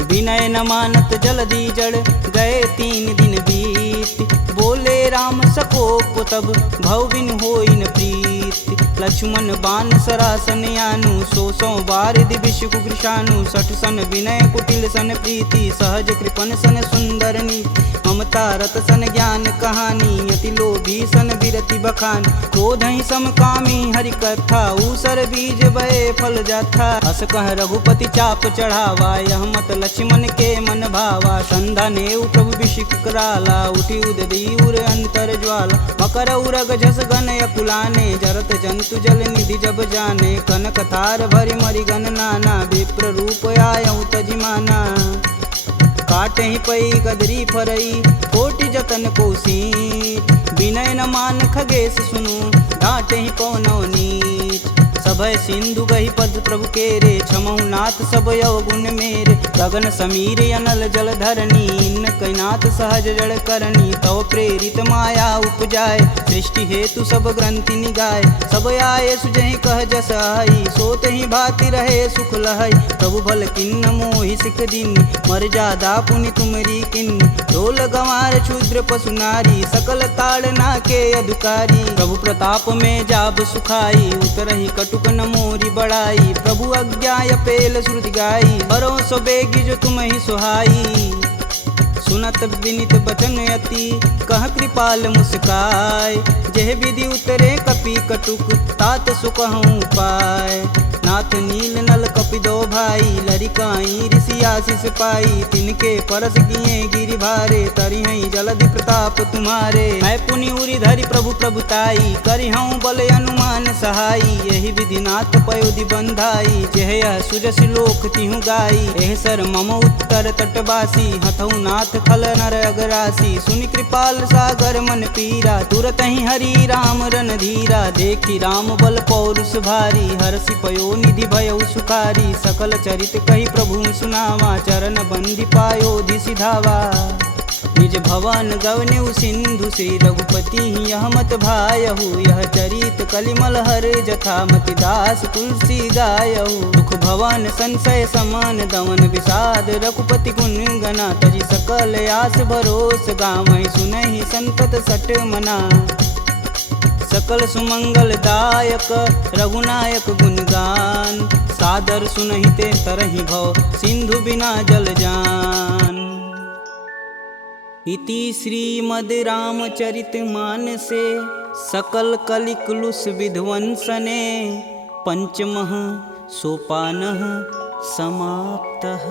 विनय न मानत जलधि जड़, गए 3 दिन बीत। बोले राम सकोप तब, भव बिन होई न प्रीत। लक्ष्मण बान सरासन यानु, 100 बार दिविश कुकृशानु। 60 सन विनय कुटिल सन प्रीति, सहज कृपन सन सुंदर नीति। ममता रत सन ज्ञान कहानी, यति लोभी सन विरति बखान। क्रोधहि समकामी हरि कथा, ऊसर बीज बए फल जाथा। अस कह रघुपति चाप चढ़ावा, यह मत लक्ष्मण के मन भावा। संधा नेउ प्रभु बिषिक कराला, उठी उददी उर अंतर ज्वाला। मकर उरग झस गन अकुलाने, जरत जंत हेतु जल निधि जब जाने, कनक थार भरि मरिगन नाना, विप्र रूप आयऊ तजिमाना। काटे ही पई गदरी फरई, कोटि जतन कोसीट, विनय न मान खगेश सुनु, डांटे ही पवनौ नीच। सभय सिंधु गही पद प्रभु केरे, छमहु नाथ सब अवगुण मेरे। गगन समीर अनल जल धरनी, इन कैनाथ सहज जड़ करनी। तव प्रेरित माया उपजाय, सृष्टि हेतु सब ग्रंथि निगाय। सब आये सुजहि कह जस आई, सोत ही भाति रहे सुख लहई। प्रभु भल किन्न मोहि सिख दीन, मर्यादा पुनि तुमरी किन्न। ढोल गंवार शूद्र पशु नारी, सकल ताड़ना के अधिकारी। प्रभु प्रताप में जाब सुखाई, उतरहि कटुक न मोरी बड़ाई। प्रभु आज्ञा पेल श्रुति गाई, बरो सो बेगी जो तुम ही सुहाई। सुनत विनित बचन अति, कह कृपाल मुस्काय। जेह विधि उतरे कपि कटुक, तात सुकहूँ पाय। नाथ नील नल कपि दो भाई, लरिकाई ऋषि आशीष पाई। तिनके परस किए गिरि भारे, तरिहई जलधि प्रताप तुम्हारे। मैं पुनि उरि धरि प्रभु प्रभुताई, करिहऊँ बल अनुमान सहाई। यही विधि नाथ पयोधि बंधाई, जेह यह सुजस लोक तिहु गाई। एह सर मम उत्तर तटवासी, हथऊ नाथ खल नर अगरासी। सुनि कृपाल सागर मन पीरा, तुरत ही हरि राम रन धीरा। देखी राम बल पौरुष भारी, हरषि पयो निधि भयउ सुखारी। सकल चरित कही प्रभु सुनावा, चरण बंदी पायोधि सिधावा। निज भवन गवनेउ सिंधु, श्री रघुपति यह मत भायहु। यह चरित कलिमल हर जथा, मति दास तुलसी गायहु। दुख भवन संशय समान, दमन विषाद रघुपति गुण गना। तजि सकल आस भरोस, गावहि सुनहि संतत सट मना। सकल सुमंगल दायक रघुनायक गुणगान, सादर सुनहि ते तरहि भव, सिंधु बिना जल जान। इति श्रीमद् रामचरित मानसे, सकल कलिकुलुष विध्वंसने। पंचमः सोपानः समाप्तः।